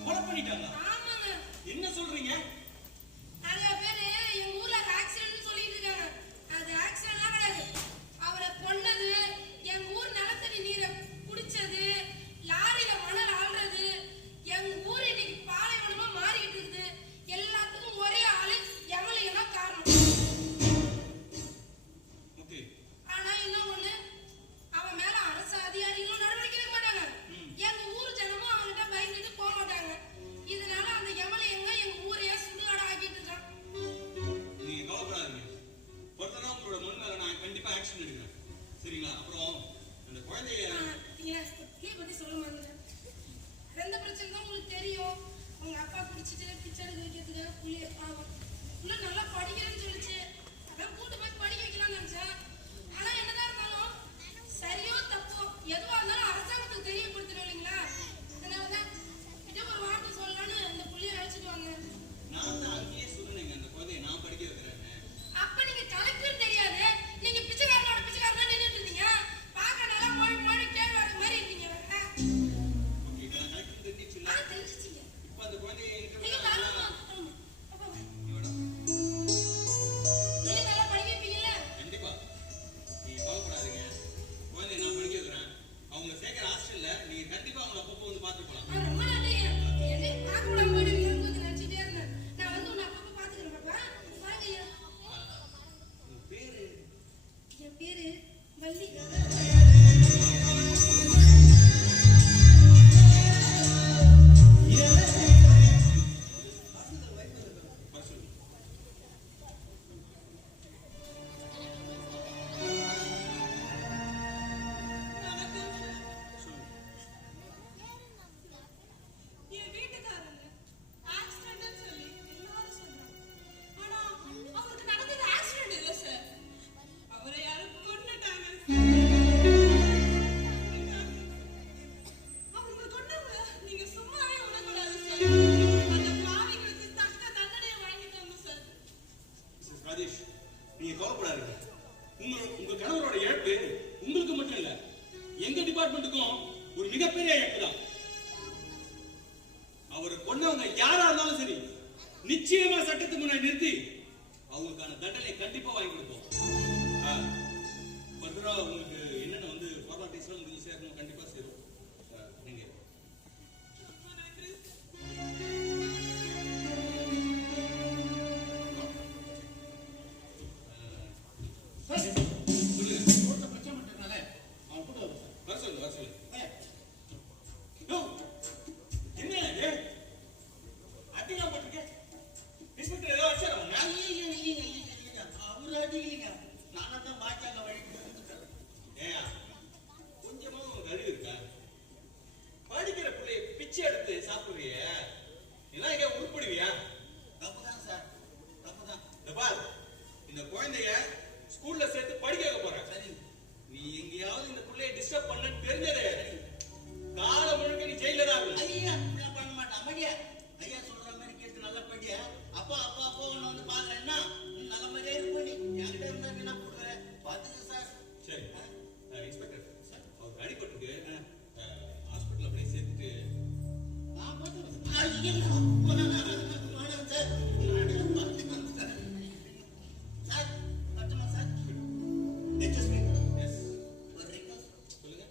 கொலை பண்ணிட்டாங்க. ஆமாங்க. என்ன சொல்றீங்க? நிறைய பேரு எங்க ஊர்ல அது ஆக்சிடென்ட்னு சொல்லிட்டு இருக்காங்க. அது ஆக்சிடென்ட்லாம் கிடையாது. அவரை கொன்னது, எங்க ஊர் நிலத்தடி நீரை குடிச்சது, லாரியில மணல் ஆள்றது, எங்க ஊர் இன்னைக்கு பாலைவனமா மாறிட்டு இருக்குது. எல்லாத்துக்கும் ஒரே ஆளு எமலிங்க தான் காரணம். ஓகே. ஆனா என்ன ஒண்ணு, அவன் மேல அரசு அதிகாரிகளும் நடவடிக்கை எடுக்க மாட்டாங்க. எங்க ஊர் ஜனமும் அவன்கிட்ட பயந்துட்டு போக மாட்டாங்க. இதனால அந்த எமலிங்க எங்க ஊரையே சுடுகாடா ஆக்கிட்டு இருக்கான். நீங்க கவலைப்படாதீங்க. பொறுத்தவரை உங்களோட மனு மேல நான் கண்டிப்பா ஆக்ஷன் எடுக்கிறேன். சரிங்களா? அப்புறம் அந்த குழந்தைய பத்தி சொல்ல மாட்டேன். ரெண்டு பிரச்சனை தான் உங்களுக்கு தெரியும். உங்க அப்பா குடிச்சிட்டு பிச்சை எடுக்க வைக்கிறதுக்காக புள்ளிய பாவம் இன்னும் நல்லா படிக்கிறேன்னு சொல்லிச்சு. அதான் கூட்டு போய் படிக்க வைக்கலாம்னு நினைச்சேன். ஆனா என்னதான் இருந்தாலும் சரியோ தப்போ எதுவா இருந்தாலும் அரசாங்கத்துக்கு தெரியப்படுத்தணும் இல்லைங்களா? அதனாலதான் கிட்ட ஒரு வார்த்தை சொல்லலான்னு இந்த புள்ளிய அழைச்சிட்டு வந்தேன். நான் தான் அங்கேயே சொன்னேங்க அந்த குழந்தைய நான் படிக்க வைக்கிறேன்னு. அப்ப நீங்க கலெக்டர் தெரியாது, நீங்க பிச்சைக்காரனோட பிச்சைக்காரனா நின்னுட்டு இருந்தீங்க. பார்க்க நல்லா மொழி கேழ்வாக்கு மாதிரி இருந்தீங்க. ஓகே, நான் கரெக்ட் தெரிஞ்சிச்சுல. தெரிஞ்சிச்சிங்க. இப்போ அந்த குழந்தைய என்கிட்ட நீங்க விடா. தரமா அப்பா இவடா. நீங்க நல்லா படிக்க வைப்பீங்கல்ல? கண்டிப்பா. நீங்க கவலைப்படாதீங்க. குழந்தைய நான் படிக்க வைக்கிறேன். அவங்க சேர்க்கிற ஹாஸ்டல்ல நீங்க கண்டிப்பா அவங்கள அப்பப்போ வந்து பார்த்துட்டு போலாம். ரொம்ப நன்றிங்க. என்னையும் பார்க்க விடாம போயிடுவீங்கன்னு கொஞ்சம் நினைச்சிட்டே இருந்தேன். நான் வந்து உன்னை அப்பப்போ பார்த்துக்கிறேன் பாப்பா. வாங்க ஐயா. உங்க பேரு? என் பேரு வள்ளி. என் வீட்டுக்காரங்க ஆக்சிடென்ட்னு சொல்லி எல்லாரும் சொல்றாங்க. ஆனா அவருக்கு நடந்தது ஆக்சிடென்ட் இல்ல சார். அவரை யாரும் கொன்னுட்டாங்க. அவங்க கொன்னவங்க நீங்க சும்மாவே விடக்கூடாது சார். அந்த பாவிகளுக்கு தக்க தண்டனையை வழங்கிட்டாங்க சார். மிஸ்டர் ராஜேஷ், நீங்க கவலைப்படாதீங்க. உங்க கணவரோட இழப்பு உங்களுக்கு மட்டும் இல்ல, எங்க டிபார்ட்மெண்ட்டுக்கும் ஒரு மிகப்பெரிய இழப்பு தான். அவரை கொன்னவங்க யாரா இருந்தாலும் சரி, நிச்சயமா சட்டத்துக்கு முன்னாடி நிறுத்தி அவங்களுக்கான தண்டனை கண்டிப்பா வாங்கி கொடுப்போம். ஃபர்தரா உங்களுக்கு என்னென்ன வந்து ஃபார்மாலிட்டிஸ்லாம் முடிஞ்சு சேர்க்கணும் கண்டிப்பா சேரும். நீங்க வர சொல்லு. யோ, என்ன இது? அடிலாம் போட்டுருக்க? இன்ஸ்பெக்டர் ஏதோ அடிச்சாரா உன்னை? அவரு அடிக்கலைங்க. நானா தான் பாய்ச்சாங்க வழிக்கு வந்துட்டேன். ஏயா, கொஞ்சமாவும் உனக்கு அறிவு இருக்கா? படிக்கிற பிள்ளைய பிச்சை எடுத்து சாப்பிடுறிய, இதெல்லாம் எங்க உருப்படுவியா? தப்புதான் சார், தப்புதான். இந்த பார், இந்த குழந்தைய ஸ்கூல்ல சேர்த்து படிக்க வைக்க போறேன். சரி, நீ எங்கேயாவது இந்த பிள்ளைய டிஸ்டர்ப் பண்ண தெரிஞ்சதே காலம் முழுக்க நீ ஜெயில தான் இருக்க. ஐயா இப்படிலாம் பண்ண மாட்டேன். அமைதியா ஐயா சொல்ற மாதிரி கேட்டு நல்லா படியா. அப்பா ஒன்று வந்து பாக்குறேன்னா நல்ல மாதிரியே இருக்கும். நீ என்கிட்ட இருந்தா என்ன போடுவேன் பாத்துக்க சார். சரி, இன்ஸ்பெக்டர் அவர் அடிபட்டுருக்கு, ஹாஸ்பிட்டல் அப்படியே சேர்த்துட்டு நான் பார்த்துக்கிறேன். ஐயா வேணாம் சார், நான் பார்த்துக்கிறேன் சார். சார் பட்டுமா சார்? HSP எஸ் ஒரு ரிக்வஸ்ட். சொல்லுங்க.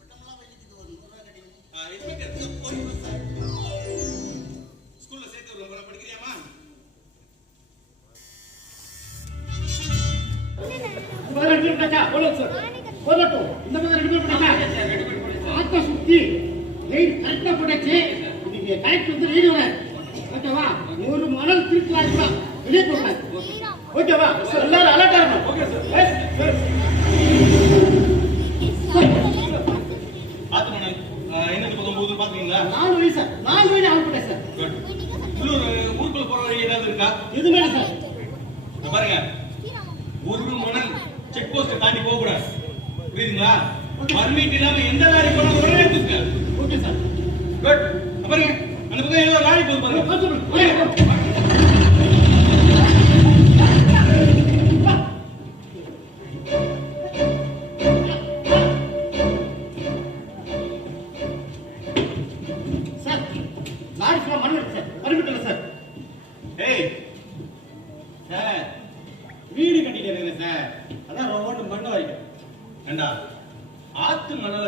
உடம்பெல்லாம் வலிக்குது, ஒரு 100 ரூபா கிடைக்கும். இன்ஸ்பெக்டர் போயிடுவோம் சார். ஸ்கூல்ல சேர்த்து ஒரு முறை படிக்கிறியாமா? இந்த மாதிரி ரெடி பண்ணா ஆத்த சுத்தி லைன் கரெக்டா போட்டாச்சு. இன்னைக்கு கரெக்ட் வந்து ரெடி வர ஓகேவா? ஒரு மணல் திருக்கலாம் வெளியே போட்டாங்க. ஓகேவா? எல்லாரும் அலர்ட் ஆகணும். Okay sir. ஆத்துமணன் என்ன பக்கம் போகுது பாத்தீங்களா? 4 வழி சார், 4 வழி ஆன் பண்ணேன் சார். இன்னொரு ஊருக்குள்ள போற வழி ஏதாவது இருக்கா? எதுவுமே இல்லை சார். இங்க பாருங்க, ஒரு மணல் செக் போஸ்ட் தாண்டி போக கூடாது, புரியுதுங்களா? பர்மிட் இல்லாம எந்த லாரி போனாலும் உடனே எடுத்துக்க. Okay sir. குட். பாருங்க, அந்த பக்கம் ஏதோ லாரி போகுது பாருங்க.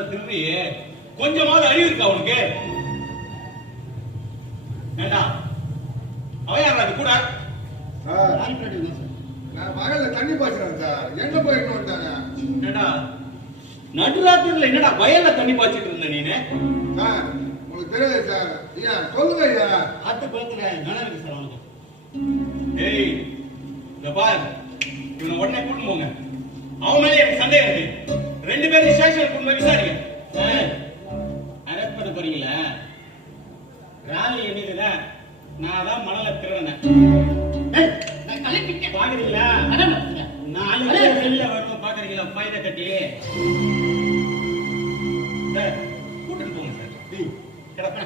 மணலை திரும்பியே கொஞ்சமாவது அறிவு இருக்கா உனக்கு? ஏண்டா அவன் யாரா அது கூட? சார் யாரு பின்னாடி வந்தா சார்? நான் மகள்ல தண்ணி பாய்ச்சினேன் சார். எங்க போயிட்டு வந்துட்டாங்க? என்னடா நடுராத்திரில என்னடா வயல்ல தண்ணி பாய்ச்சிட்டு இருந்த நீனு? சார் உங்களுக்கு தெரியாது சார். ஐயா சொல்லுங்க ஐயா. ஆத்து குளத்துல நிலம் இருக்கு சார் அவனுக்கு. ஏய் இந்த பார், இவனை உடனே கூட்டிட்டு போங்க. அவன் மேல எனக்கு சந்தேகம் இருக்கு. 2 பேரும் ஸ்டேஷனுக்கு கொண்டு போய் விசாரிங்க. சார் அரெஸ்ட் பண்ண போறீங்களா? ராலி என்னதுல நான் தான் மணலை திருடினேன். நான் கலெக்டர் பாக்குறீங்களா? நாலு பேர் வெளியில வரணும் பாக்குறீங்களா? பைத கட்டி சார் கூட்டிட்டு போங்க சார். கிடப்ப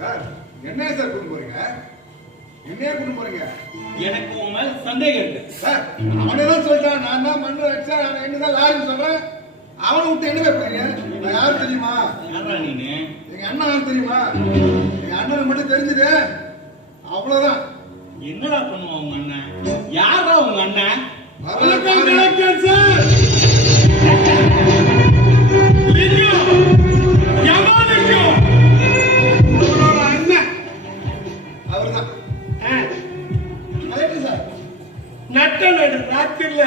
சார் என்ன சார் கூட்டு போறீங்க? என்னையே கூட்டு போறீங்க? எனக்கு உன் மேல சந்தேகம் இருக்கு. சார் அவனே தான் சொல்றான். நான் தான் மண்ணு அடிச்சா நான் என்னதான் லாரின்னு சொல்றேன். அவனை விட்டு என்ன போறீங்க? நான் யாரு தெரியுமா? யாரா நீனு? எங்க அண்ணன் யாரு தெரியுமா? எங்க அண்ணனுக்கு மட்டும் தெரிஞ்சது அவ்வளவுதான். என்னடா பண்ணுவான் உங்க அண்ணன்? யாரா உங்க அண்ணன்? வணக்கம் கலெக்டர் சார். லிங்கம் யமாலிங்கம் அவரோட அண்ணன் அவர்தான். கலெக்டர் சார் நட்ட நடு ராத்திரில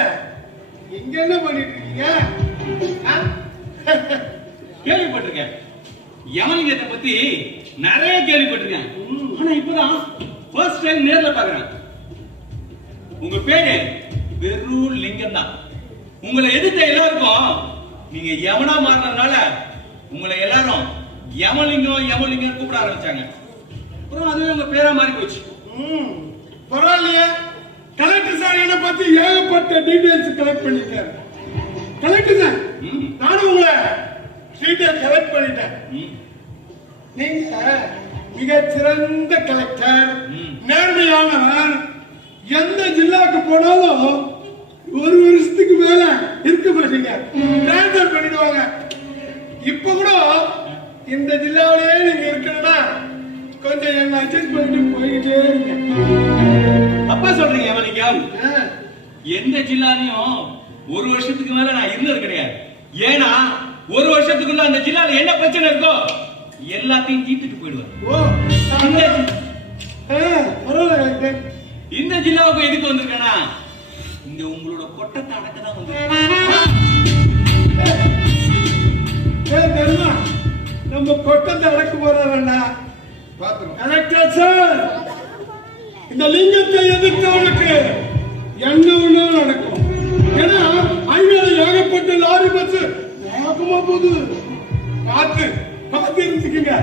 இங்க என்ன பண்ணிட்டு இருக்கீங்க? கேள்விப்பட்டிருக்கேன். யமலிங்கத்தை பத்தி நிறைய கேள்விப்பட்டிருக்கேன். ஆனா இப்பதான் ஃபர்ஸ்ட் டைம் நேர்ல பாக்குறேன். உங்க பேரு வெறும் லிங்கம் தான். உங்களை எதிர்த்த எல்லாருக்கும் நீங்க யமனா மாறினதுனால உங்களை எல்லாரும் யமலிங்கம் யமலிங்கம் கூப்பிட ஆரம்பிச்சாங்க. அப்புறம் அதுவே உங்க பேரா மாறி போச்சு. பரவாயில்லையே. கலெக்டர் சார் என்ன பத்தி ஏகப்பட்ட டீடைல்ஸ் கலெக்ட் பண்ணிருக்காரு. கலெக்டர் சார் நானும் உங்களை டீடைல் கலெக்ட் பண்ணிட்டேன். நீங்க மிகச் சிறந்த கலெக்டர், நேர்மையானவர். எந்த ஜில்லாக்கு போனாலும் 1 வருஷத்துக்கு மேல இருக்க மாட்டீங்க, டிரான்ஸ்பர் பண்ணிடுவாங்க. இப்ப கூட இந்த ஜில்லாவிலேயே நீங்க இருக்கணும்னா கொஞ்சம் என்ன அட்ஜஸ்ட் பண்ணிட்டு போய்கிட்டே இருங்க. தப்பா சொல்றீங்க யமலிங்கம். எந்த ஜில்லாலையும் 1 வருஷத்துக்கு மேல நான் இருந்தது கிடையாது. ஏன்னா 1 வருஷத்துக்குள்ள அந்த ஜில்லால என்ன பிரச்சனை இருக்கோ எல்லாத்தையும் தீர்த்துட்டு போயிடுவார். இந்த ஜில்லாவுக்கு எதுக்கு வந்திருக்கேன்னா இங்க உங்களோட கொட்டத்தை அடக்க தான் வந்திருக்கேன். தெரியுமா நம்ம கொட்டத்தை அடக்க போற வேண்டாம். பாத்துருவோம். கலெக்டர் சார் இந்த லிங்கத்தை எதிர்த்தவனுக்கு என்ன ஒண்ணு நடக்கும். ஏன்னா அங்கே ஏகப்பட்ட லாரி பஸ் வேகமா போகுது. பார்த்து இருந்துக்குங்க.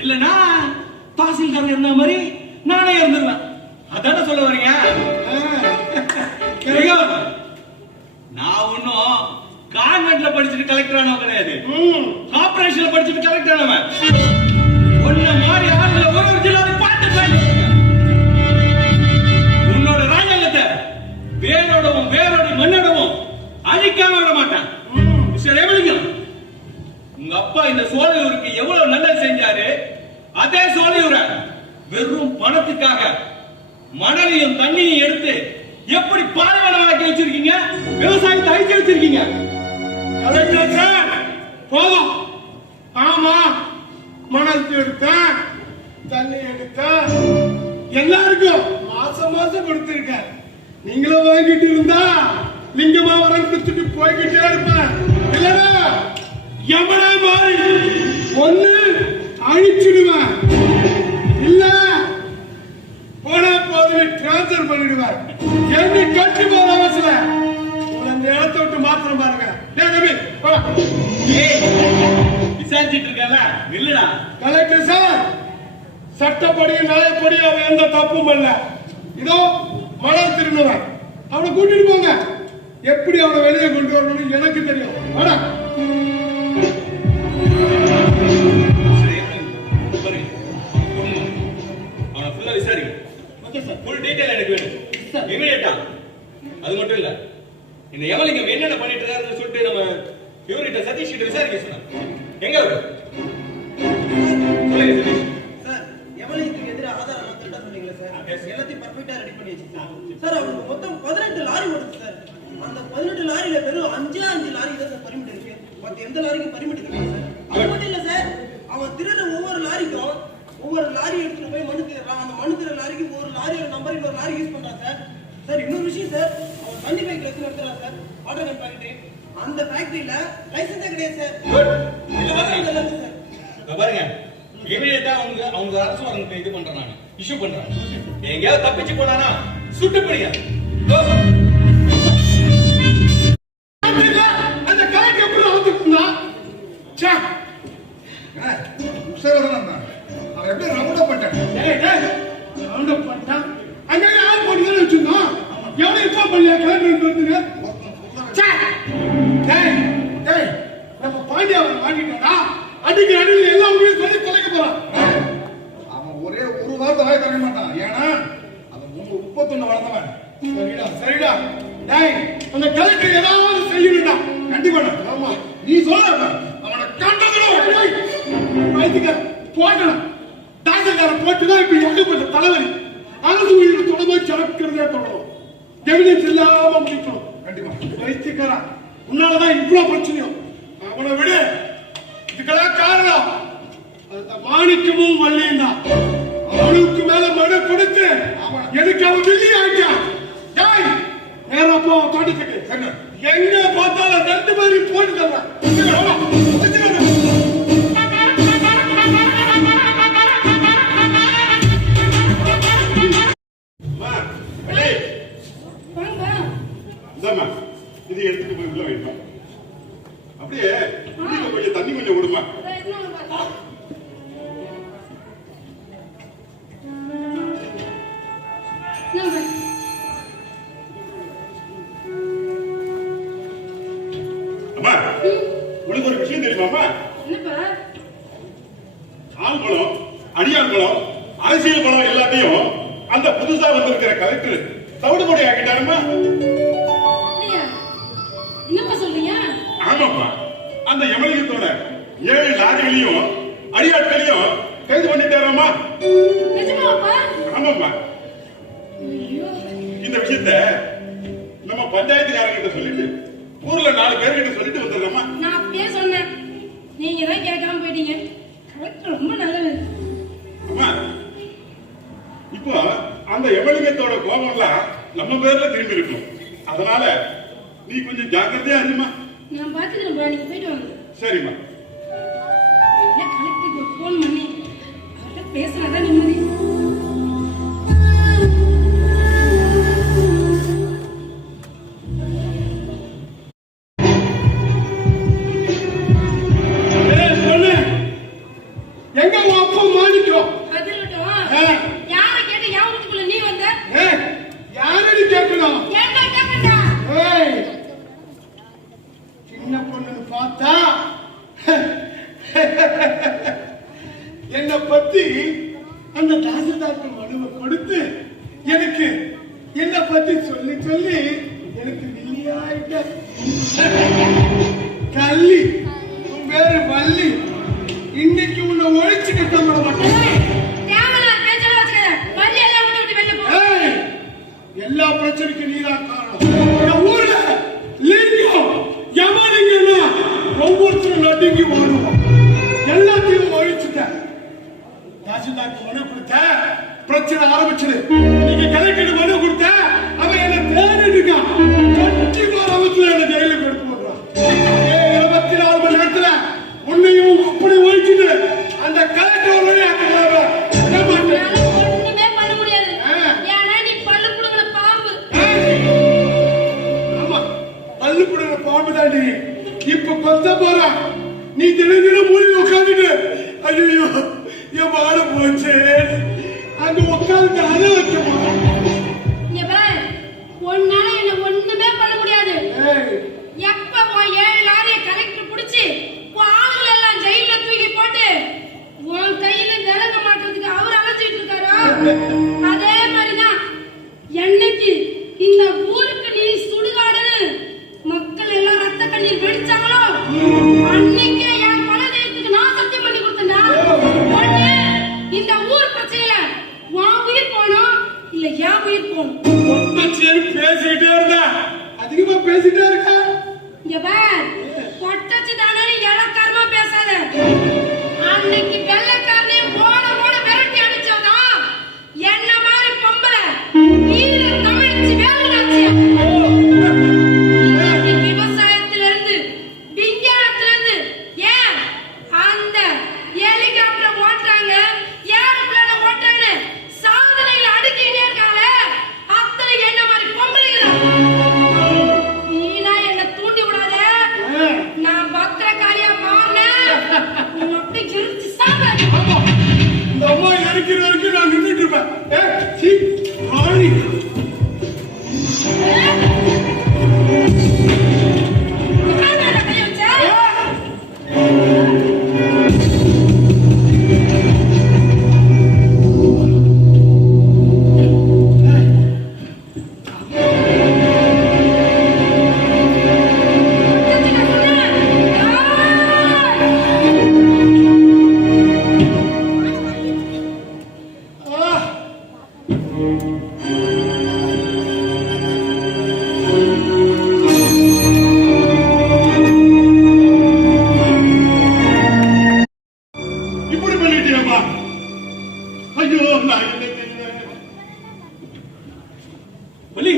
இல்லனா தாசில்தார் இருந்த மாதிரி நானே இருந்துருவேன். அதான சொல்ல வரீங்க? நான் ஒன்னும் கான்வென்ட்ல படிச்சுட்டு கலெக்டர் ஆனவன் கிடையாது. கார்பரேஷன்ல படிச்சுட்டு கலெக்டர் ஆனவன். உன்ன மாதிரி ஆளுங்களை ஒரு ஜில்லாவை பார்த்து உன்னோட ராஜாங்கத்தை வேரோடவும் மண்ணோடவும் அழிக்காம விட மாட்டான். மிஸ்டர் யமலிங்கம், உங்க அப்பா இந்த சோலையூருக்கு எவ்வளவு நல்லது செஞ்சாரு. அதே சோலையூரை வெறும் பணத்துக்காக மணலையும் தண்ணியும் எடுத்து எப்படி பாலைவனமாக்கி வச்சிருக்கீங்க, விவசாயத்தை அழிச்சு வச்சிருக்கீங்க. கலெக்டர் சார் போதும். ஆமா, மணல் எடுத்தேன், தண்ணி எடுத்தேன், எல்லாருக்கும் மாசம் கொடுத்திருக்க. நீங்களும் வாங்கிட்டு இருந்தா லிங்கமா வரம் கொடுத்துட்டு போய்கிட்டே இருப்பேன். இல்லைன்னா யமனா மாறி ஒண்ணு அழிச்சிடுவேன், இல்ல போனா போது டிரான்ஸ்பர் பண்ணிடுவேன். என்ன கட்டி போற அவசியம் அந்த இடத்தை விட்டு மாத்திரம் பாருங்க. விசாரிச்சிட்டு இருக்கல இல்லடா. கலெக்டர் சார் சட்டப்படி நடைப்படி அவன் எந்த தப்பும் பண்ணல. இதோ மணல் திருநவன், அவனை கூட்டிட்டு போங்க. எப்படி அவனை வெளியே கொண்டு வரணும்னு எனக்கு தெரியும். வாடா. அவனை ஃபுல்லா விசாரிங்க. Okay sir. ஃபுல் டீடைல் எனக்கு வேணும் இமிடியேட்டா. அது மட்டும் இல்ல, இந்த யமலிங்கம் என்னென்ன பண்ணிட்டு இருக்காருன்னு சொல்லிட்டு நம்ம இவர்கிட்ட சதீஷ் கிட்ட விசாரிக்க சொன்னாங்க. எங்க அவரு? சொல்லுங்க சதீஷ். சார் யமலிங்கத்துக்கு எதிராக ஆதாரம் வந்துட்டா சொன்னீங்களா சார்? எல்லாத்தையும் பர்ஃபெக்ட்டா ரெடி பண்ணி வச்சிருக்கோம் சார். அவருக்கு மொத்தம் 18 லாரி ஓடுது சார். அந்த 18 லாரியில வெறும் 5 லாரி தான் சார் பர்மிட் இருக்கு. அவனுக்கு எந்த லாரிக்கும் பர்மிட் கிடையாது சார். அது மட்டும் இல்ல சார், அவன் திருடுற ஒவ்வொரு லாரிக்கும் ஒவ்வொரு லாரி எடுத்துட்டு போய் மனு திருடுறான். அந்த மனு திருடுற லாரிக்கு ஒரு லாரியோட நம்பர் இன்னொரு லாரி யூஸ் பண்றான் சார். சார் இன்னொரு விஷயம் சார், அவன் தண்ணி பைக் எடுத்து நடத்துறான் சார், வாட்டர் கேன் ஃபேக்டரி. அந்த ஃபேக்டரியில லைசென்ஸே கிடையாது சார். பாருங்க, இமீடியட்டா அவங்க அரசு வரங்க இது பண்றாங்க, இஷ்யூ பண்றாங்க. எங்கயாவது தப்பிச்சு போனானா சுட்டு பிடிங்க. அந்த கலெக்டர் எப்படி வந்துருந்தா சே உசரவரன் தான் அவன் எப்படி ரவுண்ட் அப் பண்ணிட்டான். ரவுண்ட் அப் பண்ணிட்டான். அங்க ஆள் போட்டீங்கன்னு வச்சுக்கோ, எவ்வளவு இன்ஃபார்ம் பண்ணல கலெக்டர் வந்துங்க. நம்ம பாண்டியாவை மாட்டிட்டா அடிக்கிற அடியில் எல்லா உண்மையும் சொல்லி தொலைக்க போறான். அவன் ஒரே ஒரு வார்த்தை வாய் தர மாட்டான். ஏன்னா அவன் 31 வளர்ந்தவன். சரிடா சரிடா. டேய், அந்த கலெக்டர் ஏதாவது செய்யணும்டா. கண்டிப்பா. ஆமா, நீ சொல்ல அவனை கண்டதுல வைத்துக்க போட்டணும். தாசில்தார போட்டுதான் இப்ப ஏகப்பட்ட தலைவலி. அரசு உயிரை தொடர்பு ஜாக்கிரதையா தொடரும். எவிடன்ஸ் இல்லாம முடிக்கணும். கண்டிப்பா வைத்துக்கிறா. உன்னாலதான் இவ்வளவு பிரச்சனையும். அவனை விடு. இதுக்கெல்லாம் காரணம் அந்த மாணிக்கமும் வள்ளியும் தான். அவனுக்கு மேல மனு கொடுத்து எனக்கு அவன் வில்லி ஆயிட்டான். நேரா போ தோட்டத்துக்கு. எங்க பார்த்தாலும் 2 பேரையும் போட்டு தர்றான். இது எடுத்துட்டு போய் உள்ள வைப்போம். அப்படியே கொஞ்சம் தண்ணி கொஞ்சம் விடுமா. அம்மா, உனக்கு ஒரு விஷயம் தெரியுமாமா? ஆள் பலம், அடியாள் பலம், அரசியல் பலம் எல்லாத்தையும் அந்த புதுசா வந்திருக்கிற கலெக்டர் தவிடுபடி ஆக்கிட்டாருமா. ஆமாப்பா, அந்த எமலிகத்தோட 7 லாரிகளையும் அடியாட்களையும் கைது பண்ணிட்டாராமா. ஆமாப்பா, இந்த விஷயத்த நம்ம பஞ்சாயத்துக்காரங்கிட்ட சொல்லிட்டு ஊர்ல 4 பேர்கிட்ட சொல்லிட்டு வந்துடுறோமா. நான் அப்படியே சொன்னேன், நீங்க தான் கேட்காம போயிட்டீங்க. கலெக்டர் ரொம்ப நல்லது. அம்மா, இப்போ அந்த எமலிகத்தோட கோபம்லாம் நம்ம பேர்ல திரும்பி இருக்கும். அதனால நீ கொஞ்சம் ஜாக்கிரதையா இருமா. நான் பாத்துக்கிறேன்ப்பா, நீங்க போயிட்டு வாங்க. சரிம்மா. கலெக்டருக்கு போன் பண்ணி அவர்கிட்ட பேசினாதான் நிம்மதி. எங்க உன் அப்பா மாணிக்கம்? யாரை கேட்டு யா வீட்டுக்குள்ள நீ வந்த? யாரடி கேட்கணும்? கேட்டா சின்ன பொண்ணுன்னு பார்த்தா என்னை பத்தி அந்த தாசில்தாருக்கு மனுவை கொடுத்து எனக்கு என்னை பத்தி சொல்லி சொல்லி எனக்கு வில்லியாயிட்ட. கள்ளி, உன் பேரு வள்ளி. இன்னைக்கு உன்னை ஒழிச்சு கட்ட விட மாட்டேன். எல்லா பிரச்சனைக்கும் நீதான் காரணம். ஊர்ல லிங்கம் யமலிங்கம்னா ஒவ்வொருத்தரும் நடுங்கி வாழுவோம். எல்லாத்தையும் ஒழிச்சுட்ட. தாசில்தாருக்கு மனு கொடுத்த, பிரச்சனை ஆரம்பிச்சது. நீங்க கலெக்டர் மனு கொடுத்த, அவன் என்ன தேடிட்டு இருக்கான். 24 hours என்ன ஜெயிலுக்கு எடுத்து போடுறான். 24 மணி நேரத்துல உன்னையும் அப்படி ஒழிச்சுட்டு அந்த கலெக்டர் ஒன்றுமே ஒண்ணுமே பண்ண முடியாது. ஏன்னா நீ பல்லு புடுங்கிற பாம்பு. ஆமா, பல்லு புடுங்கிற பாம்பு தாண்டி. இப்ப கொத்த போற நீ தினம் தினம் மூடி உட்காந்துட்டு ஐயோ என் வாழ போச்சு அங்க உட்காந்து அழ வைக்கமா. ஒன்னால என்ன ஒண்ணுமே பண்ண முடியாது. எப்ப 7 லாரிய கலெக்டர் புடிச்சு ஆளுகள் எல்லாம் ஜெயில தூக்கி போட்டு உன் கையில விலக மாட்டதுக்கு அவர் அழைச்சிட்டு இருக்காரோ, அதே மாதிரிதான் என்னைக்கு இந்த ஊருக்கு நீ சுடுகாடுன்னு மக்கள் எல்லாம் ரத்த கண்ணீர் வெடிச்சாங்களோ, அன்னைக்கே என் பலதேயத்துக்கு நான் சத்தியம் பண்ணி கொடுத்தேன்டா. ஒண்ணு இந்த ஊர் பிரச்சனையில உன் உயிர் போனோம், இல்ல என் உயிர் போகணும். பேசிக்கிட்டே இருந்தா அதிகமா பேசிட்டே இருக்க. இங்க பார், பொட்டச்சு தானே சீ, ஆழி. யாருடா கைய வச்ச? இப்படி பண்ணிட்டியம்மா. ஐயோ நான் என்ன செய்வேன்? வலி.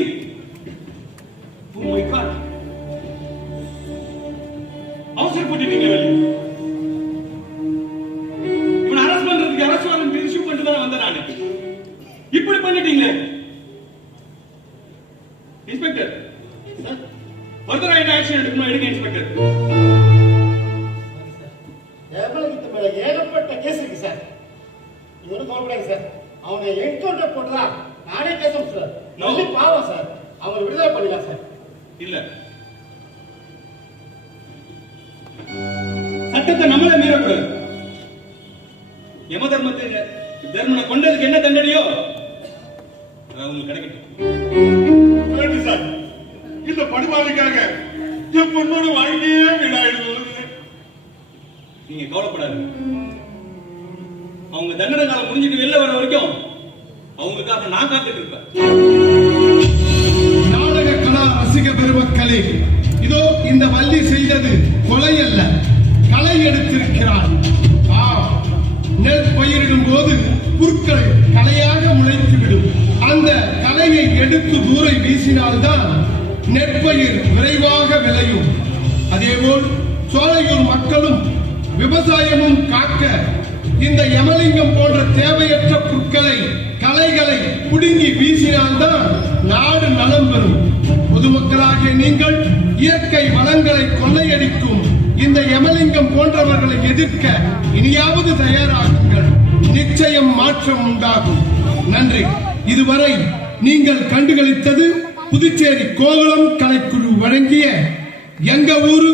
Oh my God. அவசரப்பட்டுட்டீங்க வலி. இவனை அரெஸ்ட் பண்றதுக்கு அரெஸ்ட் வாரண்ட் இஷ்யூ பண்ணிட்டு தான் வந்தேன் நானு. இப்படி பண்ணிட்டீங்களே. இன்ஸ்பெக்டர் ஃபர்தரா என்ன ஆக்ஷன் எடுக்கணும் எடுங்க இன்ஸ்பெக்டர். எமலகிட்ட மேல ஏகப்பட்ட கேஸ் இருக்கு சார். இவனு கவலைப்படாது சார். அவனை என்கவுண்டர் போட்டுறா நானே கேசம் சார். No. நல்ல பாவம் சார். அவனை விடுதலை பண்ணிடலாம் சார். இல்ல சட்டத்தை நம்மளே மீறக்கூடாது. யம தர்மத்தை தர்மனை கொண்டதுக்கு என்ன தண்டனையோ அது உங்களுக்கு கிடைக்கட்டும். வேண்டு சார், இந்த படுபாவிக்காக என் பொண்ணோட வாழ்க்கையே வீடாயிடுது. நீங்க கவலைப்படாது. அவங்க தண்டனை காலம் முடிஞ்சிட்டு வெளில வர வரைக்கும் அவங்களுக்காக நான் காத்துட்டு இருப்பேன். நாடக கலா ரசிக பெருமக்களே, இதோ இந்த வள்ளி செய்தது கொலை அல்ல, களை எடுத்திருக்கிறார். நெல் பயிரிடும் போது புற்கள் களையாக முளைத்துவிடும். அந்த களையை எடுத்து தூரை வீசினால்தான் நெற்பயிர் விரைவாக விளையும். அதேபோல் சோலையூர் மக்களும் விவசாயமும் காக்க இந்த யமலிங்கம் போன்ற தேவையற்ற புற்களை களைகளை புடுங்கி வீசினால்தான் நாடு நலம் பெறும். பொதுமக்களாகிய நீங்கள் இயற்கை வளங்களை கொள்ளையடிக்கும் இந்த யமலிங்கம் போன்றவர்களை எதிர்க்க இனியாவது தயாராகுங்கள். நிச்சயம் மாற்றம் உண்டாகும். நன்றி. இதுவரை நீங்கள் கண்டுகளித்தது புதுச்சேரி கோகுலம் கலைக்குழு வழங்கிய எங்க ஊரு